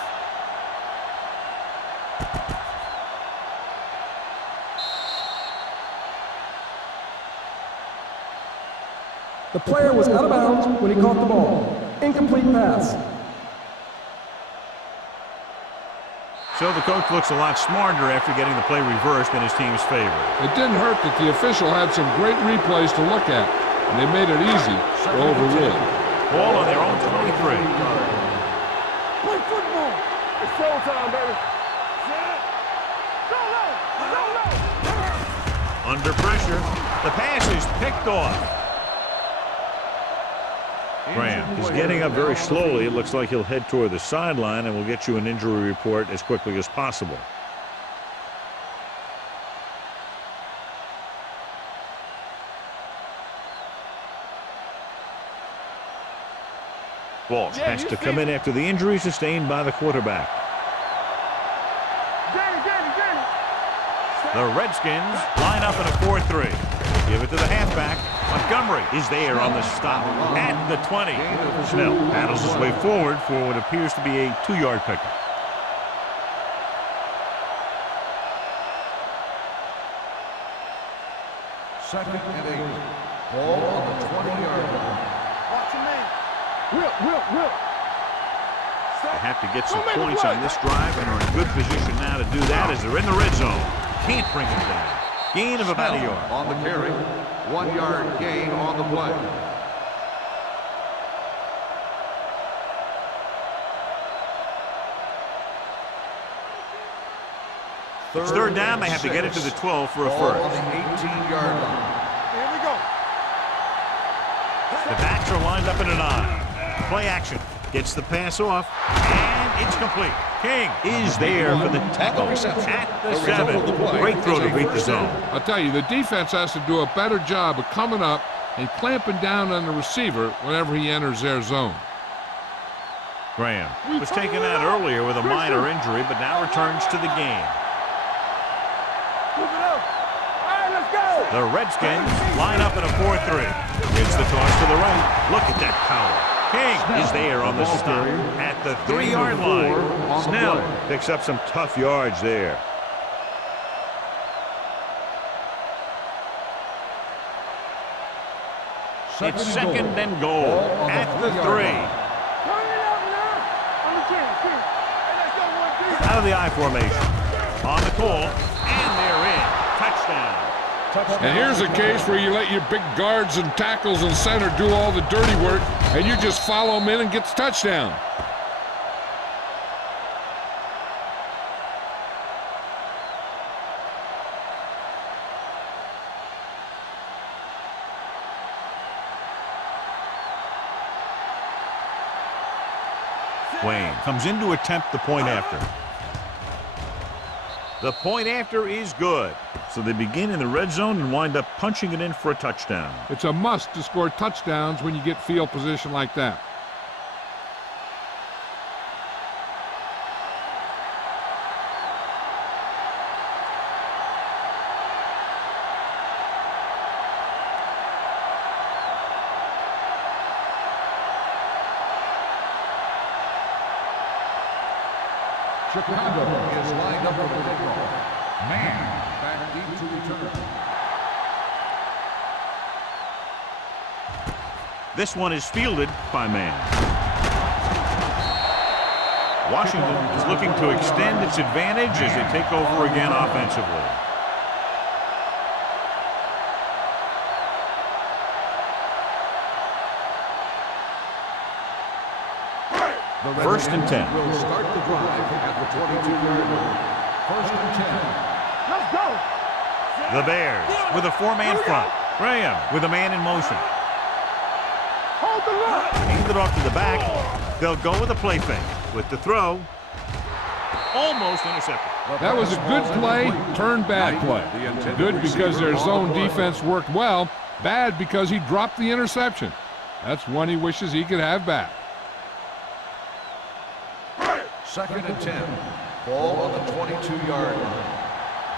The player was out of bounds when he caught the ball. Incomplete pass. So the coach looks a lot smarter after getting the play reversed in his team's favor. It didn't hurt that the official had some great replays to look at, and they made it easy to overrule. Ball on their own 23. Play football. It's showtime, baby. Go low. Go low. Under pressure. The pass is picked off. Graham is getting up very slowly. It looks like he'll head toward the sideline, and we'll get you an injury report as quickly as possible. Walsh has to come in after the injury sustained by the quarterback. The Redskins line up in a 4-3. Give it to the halfback. Montgomery is there on the stop at the 20. Snell paddles his way forward for what appears to be a 2-yard pickup. Second and 8. Ball on the 20-yard line. Watch your man. Will. They have to get some points on this drive and are in good position now to do that as they're in the red zone. Can't bring him down. Gain of about a yard. On the carry. 1-yard gain on the play. It's third down. They have to get it to the 12 for a Ball on first. the 18-yard line. Here we go. The backs are lined up in a 9. Play action. Gets the pass off, and it's complete. King is there for the tackle at the 7. Great throw to beat the zone. I'll tell you, the defense has to do a better job of coming up and clamping down on the receiver whenever he enters their zone. Graham was taken out earlier with a minor injury, but now returns to the game. Move it up. All right, let's The Redskins line up in a 4-3. It's the toss to the right. Look at that power. King is there on the stop at the 3-yard line. Snell picks up some tough yards there. It's second and goal at the 3. Out of the I formation. On the call, and they're in. Touchdown. And here's a case where you let your big guards and tackles and center do all the dirty work, and you just follow them in and get the touchdown. Wayne comes in to attempt the point after. The point after is good. So they begin in the red zone and wind up punching it in for a touchdown. It's a must to score touchdowns when you get field position like that. Chicago is lined up for the kickoff. Man back deep to return. This one is fielded by Man. Washington is looking to extend its advantage as they take over again offensively. First and 10. Will start the drive at the 22-yard line. First and 10. Let's go. The Bears with a 4-man front. Graham with a man in motion. Hold the line. Hand it off to the back. They'll go with a play fake. With the throw. Almost intercepted. That was a good play, turned bad play. Good because their zone defense worked well. Bad because he dropped the interception. That's one he wishes he could have back. Second and 10. Ball on the 22-yard line.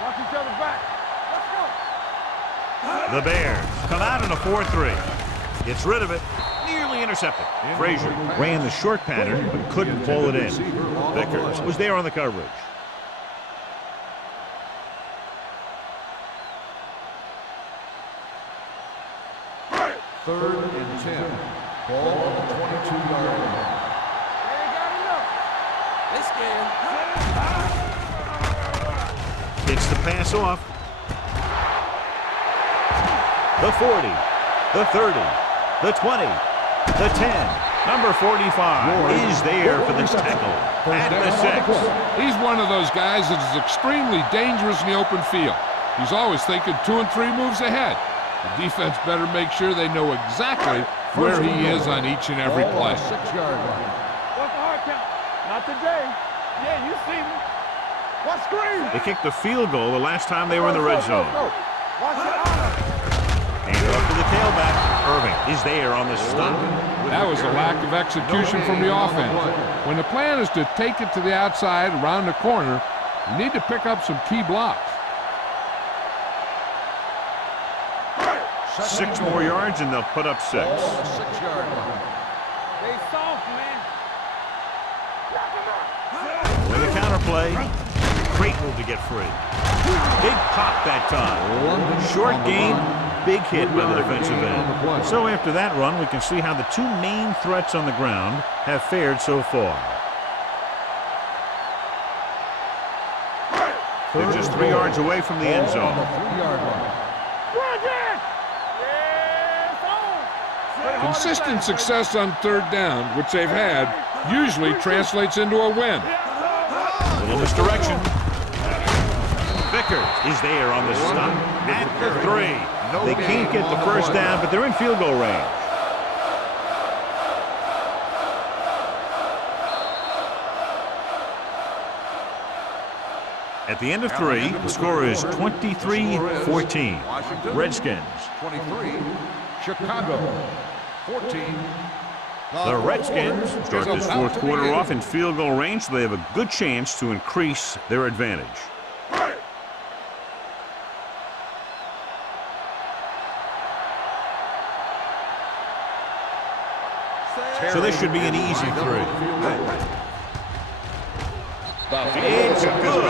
Watch each other back. Let's go. The Bears come out in a 4-3. Gets rid of it. Nearly intercepted. Frazier ran the short pattern but couldn't pull it in. Vickers was there on the coverage. Third and 10. Ball on the 22-yard line. It's the pass off. The 40, the 30, the 20, the 10. Number 45 is there for the tackle at the 6. He's one of those guys that is extremely dangerous in the open field. He's always thinking 2 and 3 moves ahead. The defense better make sure they know exactly where he is on each and every play. 6-yard line. What's the hard count? Not today. Yeah, you see me. What screen? They kicked the field goal the last time they were in the red zone. Watch it out. Hand it off to the tailback. Irving is there on the stop. That was a lack of execution from the offense. When the plan is to take it to the outside around the corner, you need to pick up some key blocks. 6 more yards and they'll put up 6. Ball on the 6-yard line. They soft, man. With a counterplay, Creighton to get free. Big pop that time. Short gain, big hit by the defensive end. So after that run, we can see how the 2 main threats on the ground have fared so far. They're just 3 yards away from the end zone. 3-yard line. Consistent success on third down, which they've had, usually translates into a win. Little misdirection. Vickers is there on the stop at the 3. They can't get the first down, but they're in field goal range. At the end of 3, the score is 23-14. Redskins. 23. Chicago. 14. The Redskins start this fourth quarter off in field goal range, so they have a good chance to increase their advantage. So this should be an easy 3. It's good.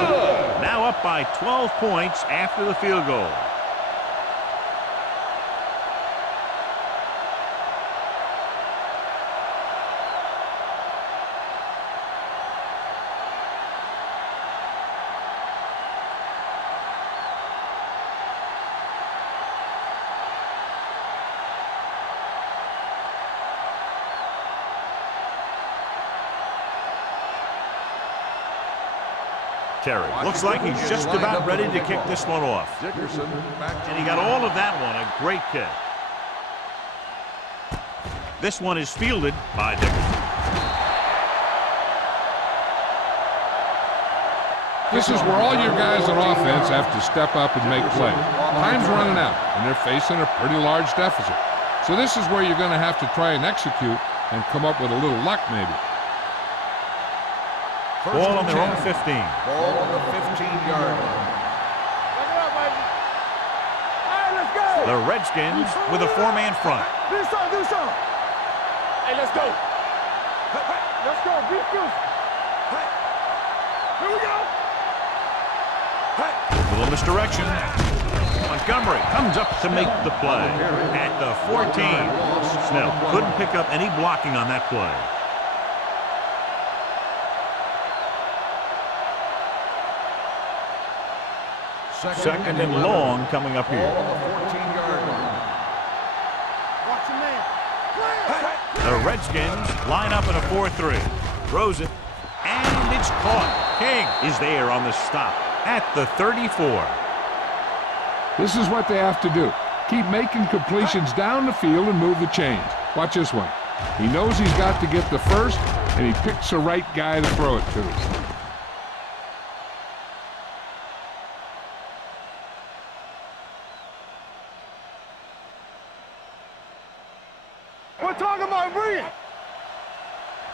Now up by 12 points after the field goal. Terry looks like he's just about ready to kick this one off. And he got all of that one. A great kick. This one is fielded by Dickerson. This is where all your guys on offense have to step up and make plays. Time's running out, and they're facing a pretty large deficit. So this is where you're going to have to try and execute and come up with a little luck maybe. Ball on their own 15. Ball on the 15-yard line. Look it up, baby. All right, let's go. The Redskins with a 4-man front. Do something. Hey, let's go. Let's go. Beat you. Here we go. Little misdirection. Montgomery comes up to make the play at the 14. Snell couldn't pick up any blocking on that play. Second and long coming up here. Ball on the 14-yard line. Watch your man. The Redskins line up in a 4-3. Throws it, and it's caught. King is there on the stop at the 34. This is what they have to do. Keep making completions down the field and move the chains. Watch this one. He knows he's got to get the first, and he picks the right guy to throw it to. We're talking about bring it.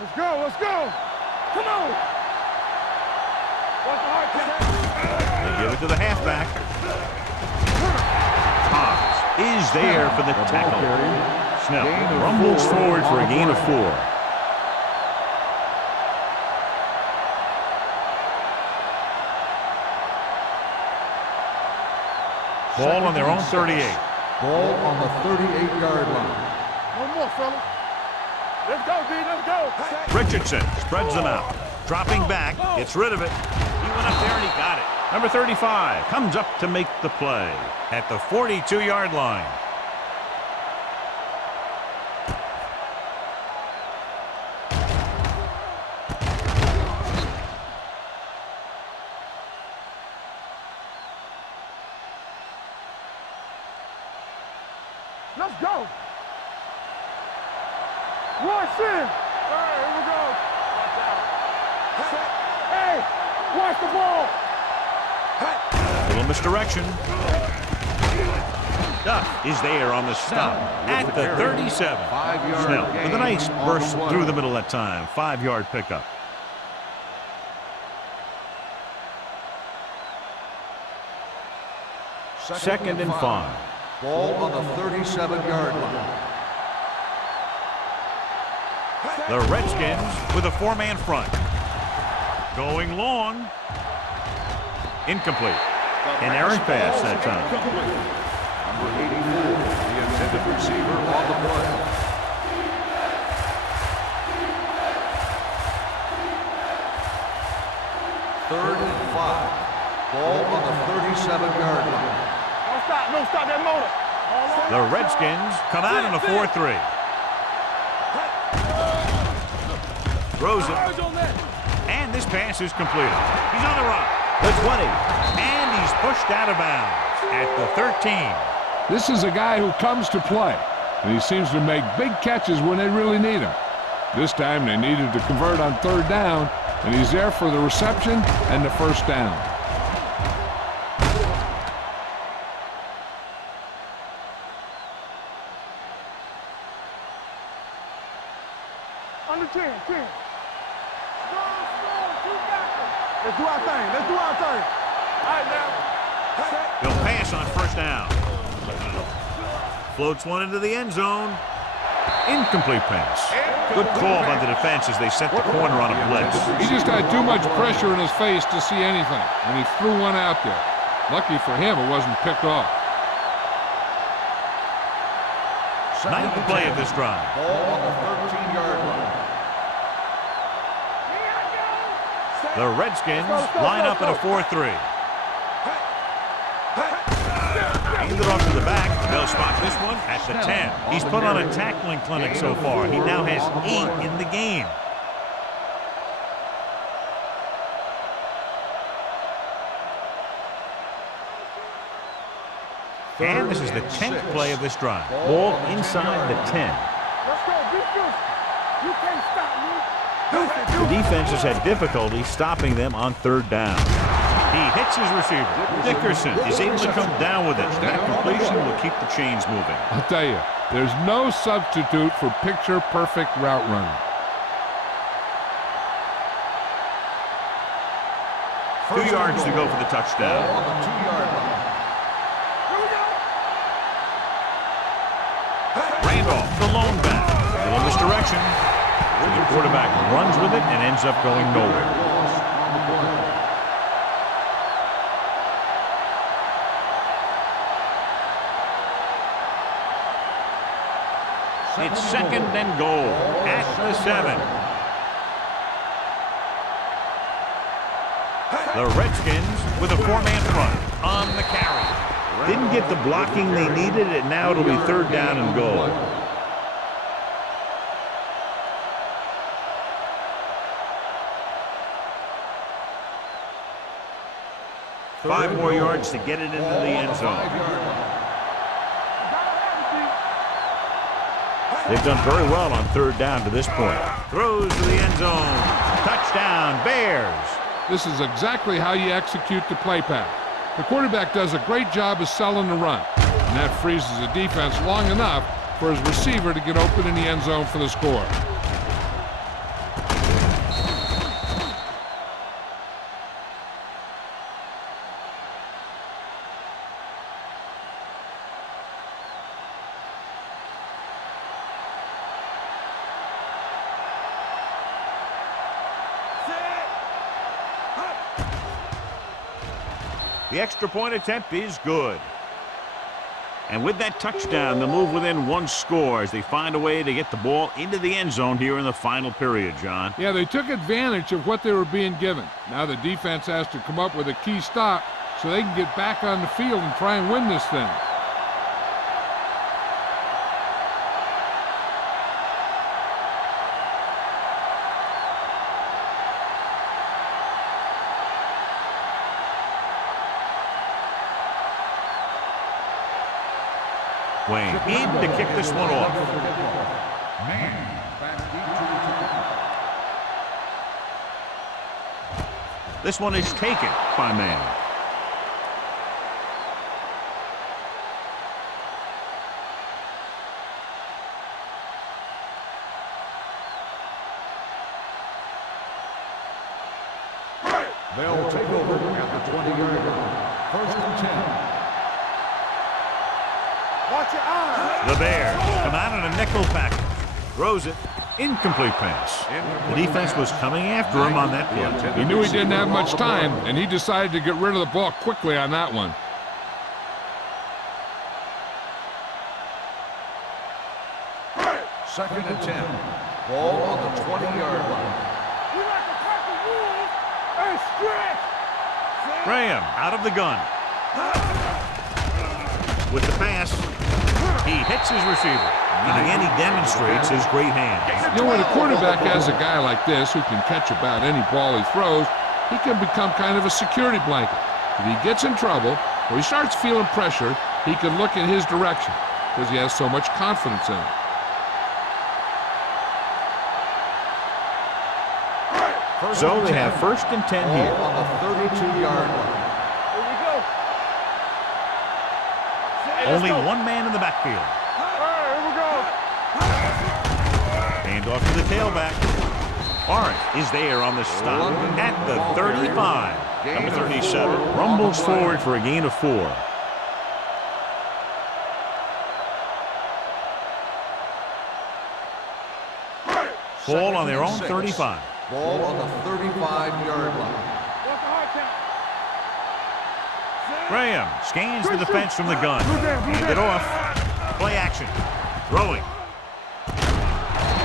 Let's go. Let's go. Come on. Watch the heart attack. They give it to the halfback. Hobbs is there for the tackle. Snell rumbles forward for a gain of 4. Ball on their own 38. Ball on the 38-yard line. One more, fella. Let's go, B. Let's go. Richardson spreads them out. Dropping back, gets rid of it. He went up there and he got it. Number 35 comes up to make the play at the 42-yard line. Let's go. Watch in. All right, here we go. Watch out. Hey, watch the ball. Little misdirection. Duck is there on the stop at the 37. 5-yard Snell with a nice gain on burst the play. through the middle that time. 5-yard pickup. Second and 5. Ball on the 37-yard line. The Redskins with a 4-man front. Going long. Incomplete. An errant pass that time. Number 84, the intended receiver on the play. Third and 5. Ball on the 37-yard line. Don't stop that motor. The Redskins come out in a 4-3. Throws it. And this pass is completed. He's on the run. The 20. And he's pushed out of bounds at the 13. This is a guy who comes to play, and he seems to make big catches when they really need him. This time they needed to convert on 3rd down, and he's there for the reception and the 1st down. Under 10. Let's do our thing. All right, now. They'll pass on 1st down. Floats one into the end zone. Incomplete pass. Good call by the defense as they set the corner on a blitz. He just had too much pressure in his face to see anything, and he threw one out there. Lucky for him, it wasn't picked off. Ninth play of this drive. Ball on the 13-yard line. The Redskins line up in a 4-3. Handed off to the back. They'll spot this one at the 10. He's put on a tackling clinic so far. He now has 8 in the game. And this is the 10th play of this drive. Ball inside the 10. Let's go, defense. You can't stop me. The defense has had difficulty stopping them on third down. He hits his receiver. Dickerson is able to come down with it. That completion will keep the chains moving. I'll tell you, there's no substitute for picture-perfect route running. 2 yards to go for the touchdown. Ball on the 2-yard line. Randolph, the lone back. Still in this direction. The quarterback runs with it and ends up going nowhere. It's second and goal at the 7. The Redskins with a 4-man front on the carry. Didn't get the blocking they needed, and now it'll be third down and goal. Five more yards to get it into the end zone. They've done very well on third down to this point. Throws to the end zone. Touchdown, Bears. This is exactly how you execute the play pass. The quarterback does a great job of selling the run, and that freezes the defense long enough for his receiver to get open in the end zone for the score. The extra point attempt is good. And with that touchdown, they'll move within one score as they find a way to get the ball into the end zone here in the final period, John. Yeah, they took advantage of what they were being given. Now the defense has to come up with a key stop so they can get back on the field and try and win this thing. Wayne in to kick this one off. This one is taken by Mann. They'll take over at the 20-yard line. First and 10. Watch your eyes. The Bears come out in a nickel package. Throws it. Incomplete pass. The defense was coming after him on that play. He knew he didn't have much time, and he decided to get rid of the ball quickly on that one. Second and 10. Ball on the 20-yard line. We like to cut the rules and stretch. Graham out of the gun. With the pass, he hits his receiver. And again, he demonstrates his great hands. You know, when a quarterback has a guy like this who can catch about any ball he throws, he can become kind of a security blanket. If he gets in trouble or he starts feeling pressure, he can look in his direction because he has so much confidence in him. So they have first and 10 here. On the 32-yard line. Here we go. Only one man in the backfield. All right, here we go. Hand off to the tailback. Barnes is there on the stop at the 35. Number 37 rumbles forward for a gain of 4. Ball on their own 35. Ball on the 35-yard line. What's the hard count? Graham scans the defense from the gun. Hand it off. Play action. Throwing.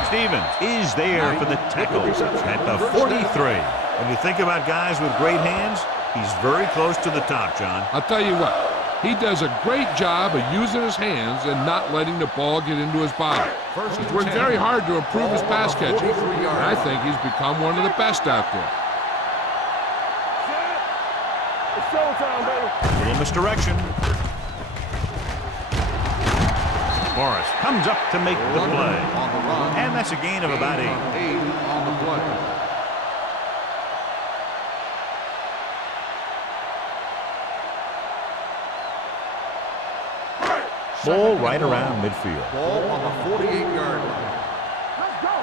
Stevens is there for the tackle at the 43. When you think about guys with great hands, he's very close to the top, John. I'll tell you what, he does a great job of using his hands and not letting the ball get into his body. He's worked very hard to improve his pass catching, and I think he's become one of the best out there. It's showtime, baby. Little misdirection. Morris comes up to make the play. And that's a gain of about 8. 8 on the play. Ball right around midfield. Ball on the 48-yard line. Let's go.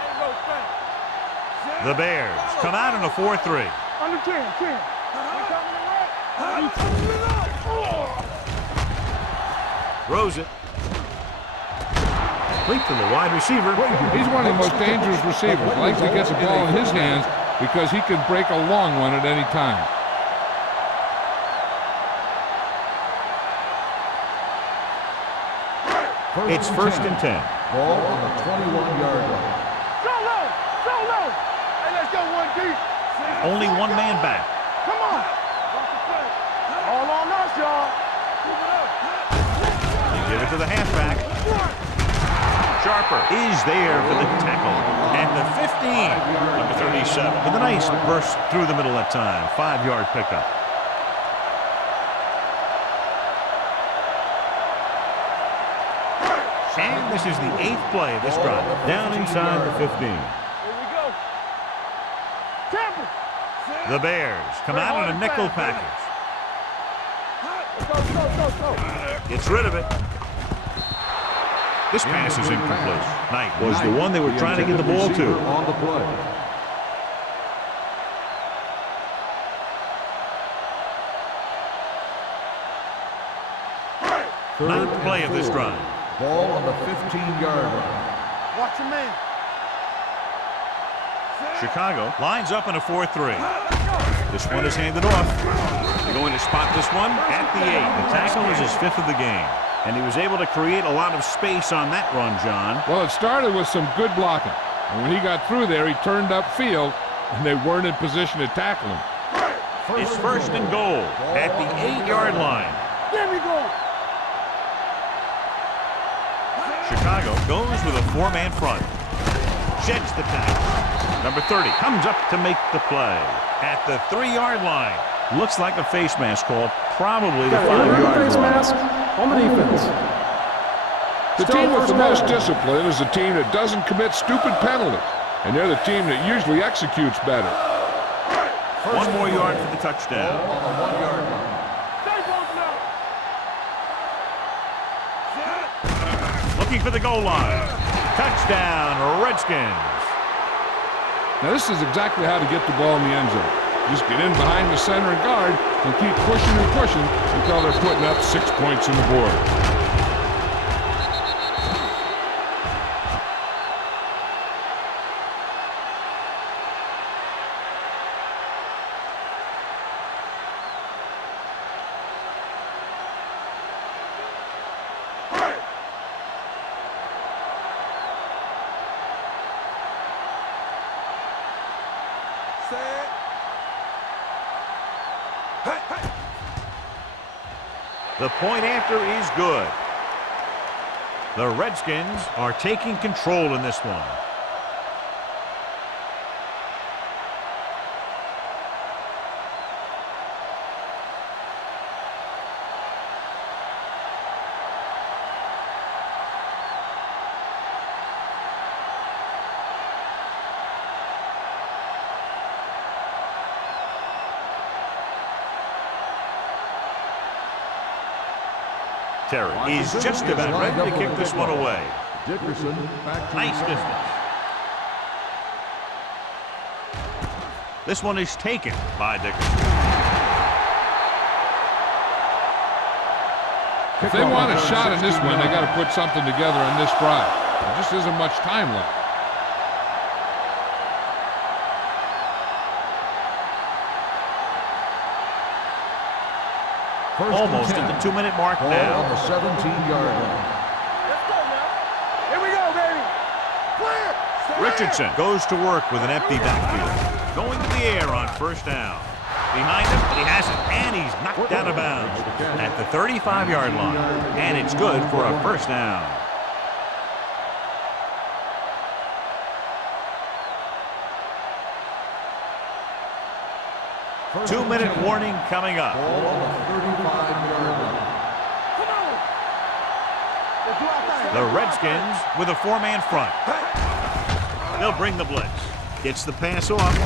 Ain't no foul. The Bears come out in a 4-3. Under 10, 10. They coming to right. He's coming it up. Throws it. Complete to the wide receiver. He's one of the most dangerous receivers. Likes to get the ball in his hands because he can break a long one at any time. It's first and 10. Ball on the 21-yard line. So low. So low. Hey, let's go one deep. Only one man back. Come on. Watch the play. All on us, y'all. Keep it up. They give it to the halfback. Sharper is there for the tackle. And the 15, number 37, with a nice burst through the middle that time. 5-yard pickup. And this is the 8th play of this drive. Down inside the 15. Here we go. Tampa. The Bears come out in a nickel package. Go. Gets rid of it. This pass is incomplete. Knight was the one they were trying to get the ball to. On the play. Ninth play of this drive. Ball on the 15-yard line. Watch your man. Chicago lines up in a 4-3. This one is handed off. They're going to spot this one at the 8. The tackle is his 5th of the game. And he was able to create a lot of space on that run, John. Well, it started with some good blocking. And when he got through there, he turned upfield, and they weren't in position to tackle him. It's first and goal at the 8-yard line. There we go. Chicago goes with a 4-man front. Sheds the tackle. Number 30 comes up to make the play at the 3-yard line. Looks like a face mask call, probably the 5-yard face line. mask on the defense. The team with the most discipline is the team that doesn't commit stupid penalties. And they're the team that usually executes better. 1 more yard for the touchdown. On the 1-yard line. Stay both now. Looking for the goal line. Touchdown, Redskins. Now, this is exactly how to get the ball in the end zone. Just get in behind the center and guard and keep pushing and pushing until they're putting up 6 points on the board. The point after is good. The Redskins are taking control in this one. Terry is just about ready to kick this one away. Dickerson back to Nice the distance. This one is taken by Dickerson. If they want a shot in this one, they got to put something together on this drive. There just isn't much time left. Almost at the 2-minute mark Ball now. on the 17-yard line. Let's go now. Here we go, baby. Clear. Richardson goes to work with an empty backfield. Going to the air on first down. Behind him, but he has it, and he's knocked out of bounds at the 35-yard line. And it's good for a first down. Two-minute warning coming up. Ball on the 35-yard line. Come on. Let's do our thing. The Redskins with a 4-man front. They'll bring the blitz. Gets the pass off.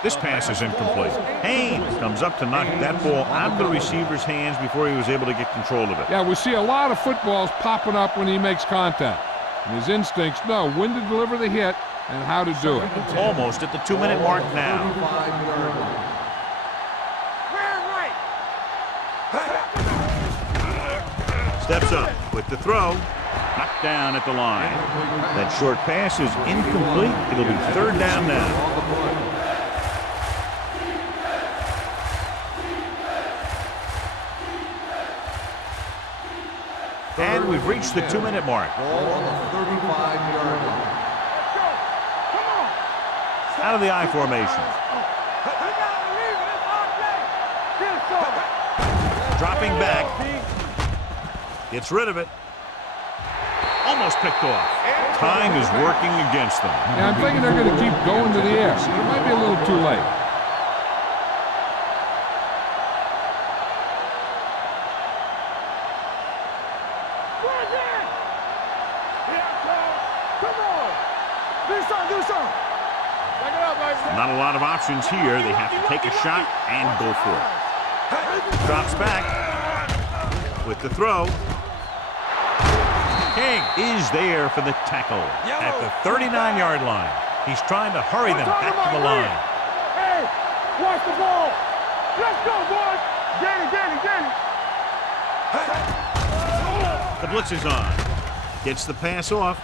This pass is incomplete. Haynes comes up to knock that ball out of the receiver's hands before he was able to get control of it. Yeah, we see a lot of footballs popping up when he makes contact. And his instincts know when to deliver the hit and how to do it. Almost at the 2-minute mark now. 35-yard line. We're right. Steps up with the throw. Knocked down at the line. That short pass is incomplete. It'll be third down now. And we've reached the 2-minute mark. Ball on the 35-yard line. Let's go. Come on. Out of the I formation. We gotta believe it. It's our day. Get some. Dropping back. Gets rid of it. Almost picked off. Time is working against them. Yeah, I'm thinking they're going to keep going to the air. It might be a little too late. Where's it? Here comes. Come on. Do something. Do something. Back it up, baby. Not a lot of options here. They have to take a shot and go for it. Drops back with the throw. King is there for the tackle at the 39-yard line. He's trying to hurry them back to the line. Hey, watch the ball. Let's go, boys. Get it, get it, get it. The blitz is on. Gets the pass off.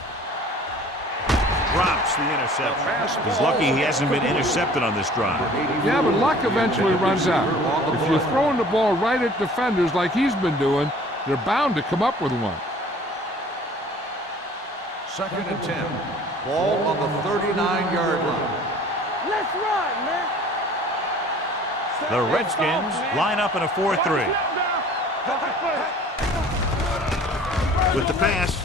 Drops the interception. He's lucky he hasn't been intercepted on this drive. Yeah, but luck eventually runs out. If you're throwing the ball right at defenders like he's been doing, they're bound to come up with one. 2nd and 10. Ball on the 39-yard line. Let's run, man. The Redskins line up in a 4-3. With the pass.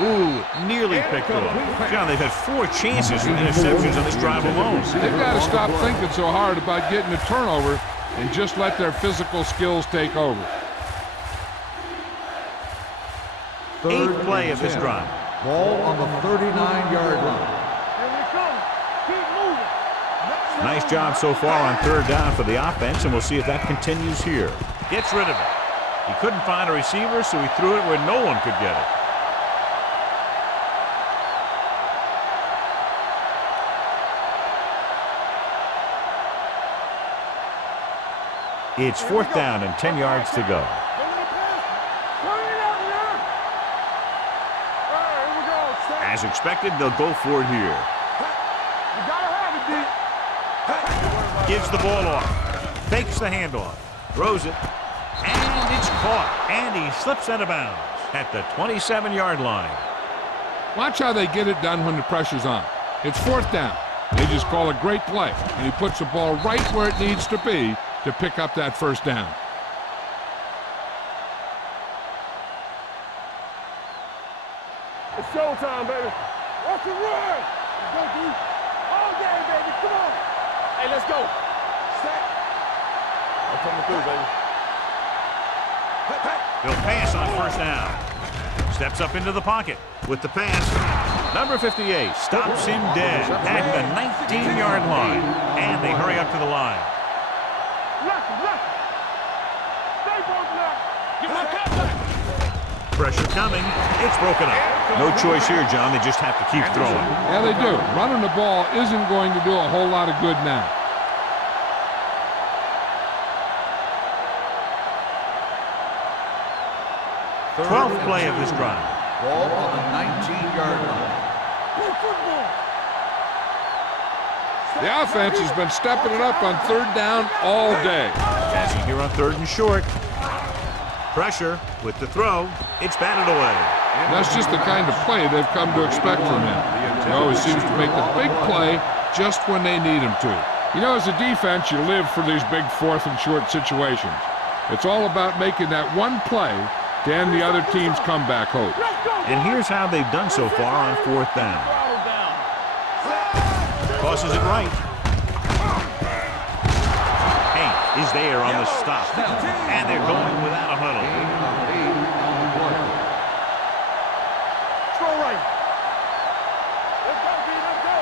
Ooh, nearly picked off. John, they've had 4 chances for interceptions on this drive alone. They've got to stop thinking so hard about getting a turnover and just let their physical skills take over. 8th play of this drive. Ball on the 39-yard line. Here we come. Keep moving. Nice job so far on third down for the offense, and we'll see if that continues here. Gets rid of it. He couldn't find a receiver, so he threw it where no one could get it. It's 4th down and 10 yards to go. As expected, they'll go for it here. Gives the ball off. Fakes the handoff. Throws it. And it's caught. And he slips out of bounds at the 27-yard line. Watch how they get it done when the pressure's on. It's 4th down. They just call a great play, and he puts the ball right where it needs to be to pick up that first down. It's showtime, baby. Watch the run. Let's go, D. All day, baby. Come on. Hey, let's go. Set. I'm coming through, baby. He'll pass on first down. Steps up into the pocket with the pass. Number 58 stops him dead at the 19-yard line. And they hurry up to the line. Stay broken up. Get my cat back. Pressure coming. It's broken up. No choice here, John. They just have to keep throwing. Yeah, they do. Running the ball isn't going to do a whole lot of good now. Third 12th and play of 2. this drive. Ball on the 19-yard line. Play football. The offense has been stepping it up on third down all day. Passing here on 3rd and short. Pressure with the throw. It's batted away. That's just the kind of play they've come to expect from him. He always seems to make the big play just when they need him to. You know, as a defense, you live for these big 4th and short situations. It's all about making that one play to end the other team's comeback hopes. And here's how they've done so far on 4th down. Tosses it right. Hank is there on the stop. And they're going without a huddle. Throw right. Let's go, B. Let's go.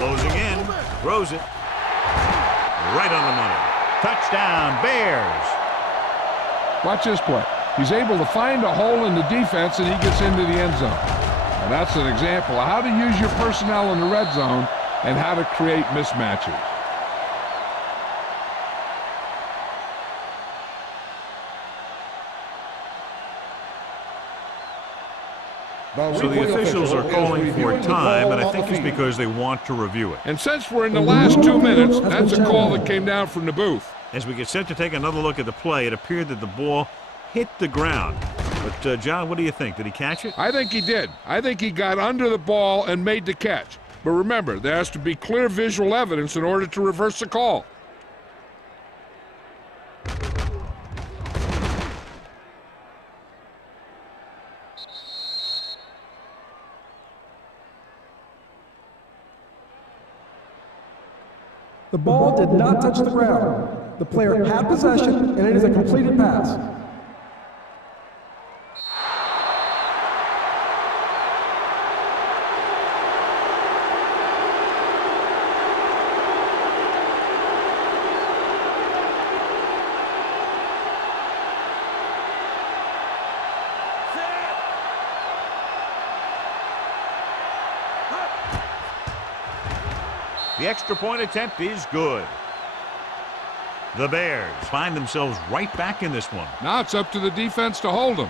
Closing in. Throws it. Right on the money. Touchdown, Bears. Watch this play. He's able to find a hole in the defense and he gets into the end zone. And that's an example of how to use your personnel in the red zone and how to create mismatches. So the officials are calling for time, and I think it's because they want to review it. And since we're in the last 2 minutes, that's a call that came down from the booth. As we get set to take another look at the play, it appeared that the ball hit the ground. But, John, what do you think? Did he catch it? I think he did. I think he got under the ball and made the catch. But remember, there has to be clear visual evidence in order to reverse the call. The ball did not touch the ground. The player had possession, and it is a completed pass. The extra point attempt is good. The Bears find themselves right back in this one. Now it's up to the defense to hold them.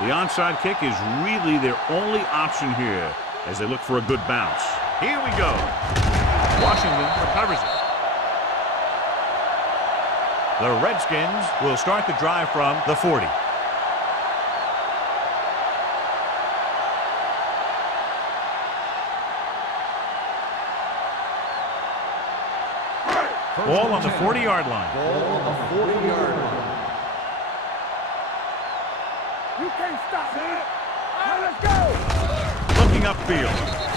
The onside kick is really their only option here as they look for a good bounce. Here we go. Washington recovers it. The Redskins will start the drive from the 40. Ball on the 40-yard line. Ball on the 40-yard line. You can't stop me. Now let's go. Looking upfield.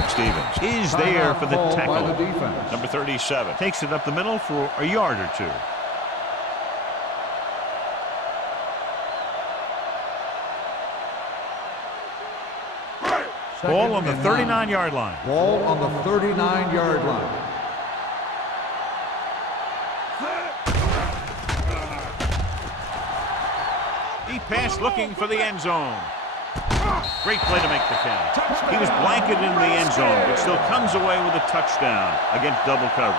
Stevens is there for the tackle. By the defense. Number 37 takes it up the middle for a yard or two. Ball on the 39-yard line. Ball on the 39-yard line. He passed looking for the end zone. Great play to make the count. He was blanketed in the end zone, but still comes away with a touchdown against double coverage.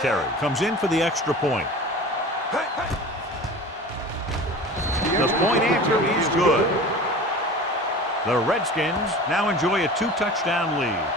Terry comes in for the extra point. The point after is good. The Redskins now enjoy a 2-touchdown lead.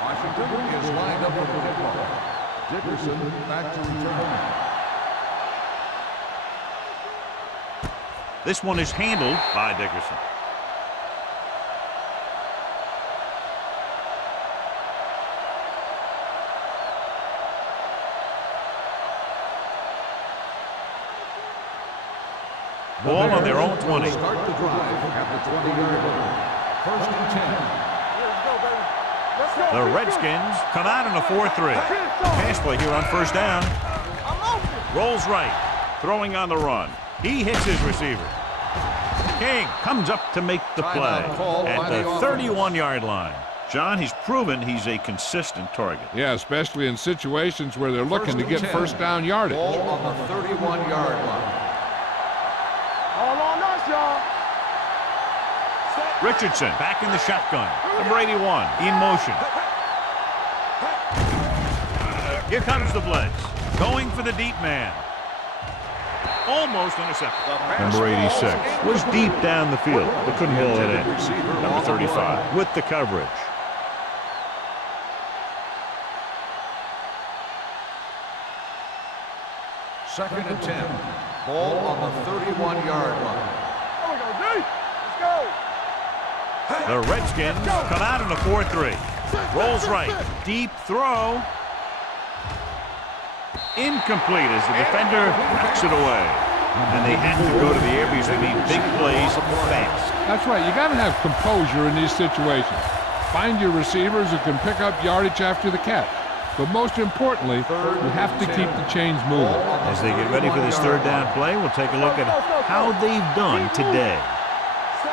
Washington is lined up for the kickoff. Dickerson back to return. This one is handled by Dickerson. Ball on their own 20. Start the drive at the 20-yard line. 1st and 10. The Redskins come out in a 4-3. Pass play here on 1st down. Rolls right. Throwing on the run. He hits his receiver. King comes up to make the play at the 31-yard line. John, he's proven he's a consistent target. Yeah, especially in situations where they're looking to get 1st down yardage. Ball on the 31-yard line. All on us, y'all. Richardson back in the shotgun. Number 81 in motion. Here comes the blitz. Going for the deep man. Almost intercepted. Number 86 was deep down the field, but couldn't haul it in. Number 35 with the coverage. Second and 10. Ball on the 31-yard line. Let's go. The Redskins come out in a 4-3. Rolls right. Deep throw. Incomplete as the defender knocks it away. And they have to go to the air because they need big plays fast. That's right. You got to have composure in these situations. Find your receivers who can pick up yardage after the catch. But most importantly, you have to keep the chains moving. As they get ready for this 3rd down play, we'll take a look at how they've done today.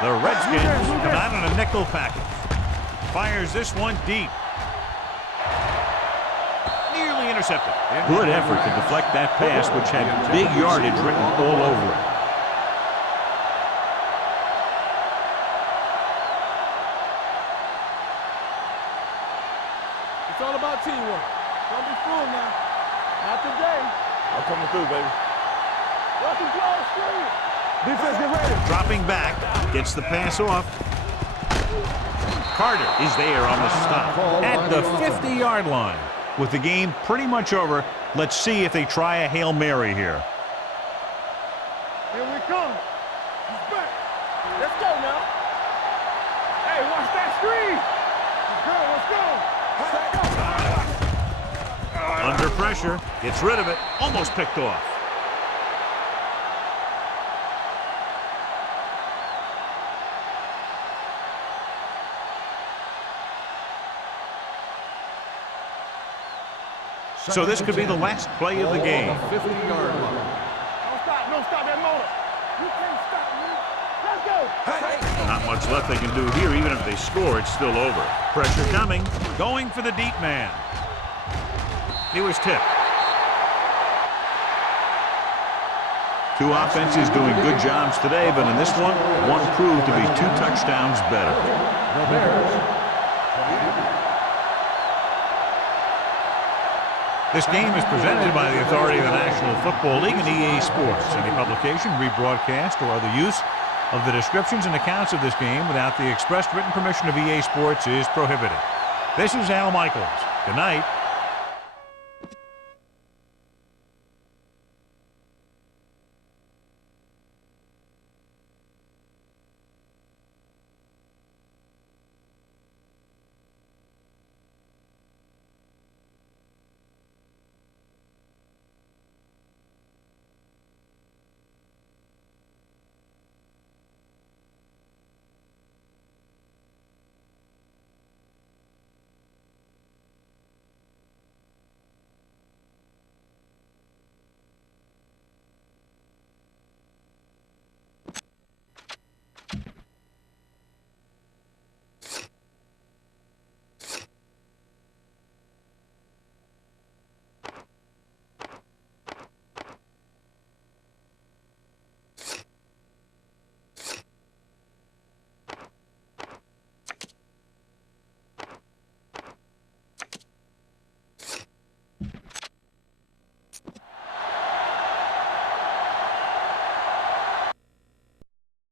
The Redskins come out in a nickel package. Fires this one deep. Nearly intercepted. Good effort to deflect that pass, which had big yardage written all over it. It's all about teamwork. Don't be fooled now. Not today. I'm coming through, baby. Welcome to our street. Defense, get ready. Dropping back, gets the pass off. Carter is there on the stop at the 50-yard line. With the game pretty much over, let's see if they try a Hail Mary here. Here we come. He's back. Let's go now. Hey, watch that screen. Let's go. Under pressure, gets rid of it, almost picked off. So this could be the last play of the game. 50-yard line. Don't stop that motor. You can't stop me. Let's go. Not much left they can do here. Even if they score, it's still over. Pressure coming. Going for the deep man. He was tipped. Two offenses doing good jobs today, but in this one proved to be 2 touchdowns better. The Bears. This game is presented by the authority of the National Football League and EA Sports. Any publication, rebroadcast, or other use of the descriptions and accounts of this game without the expressed written permission of EA Sports is prohibited. This is Al Michaels. Good night.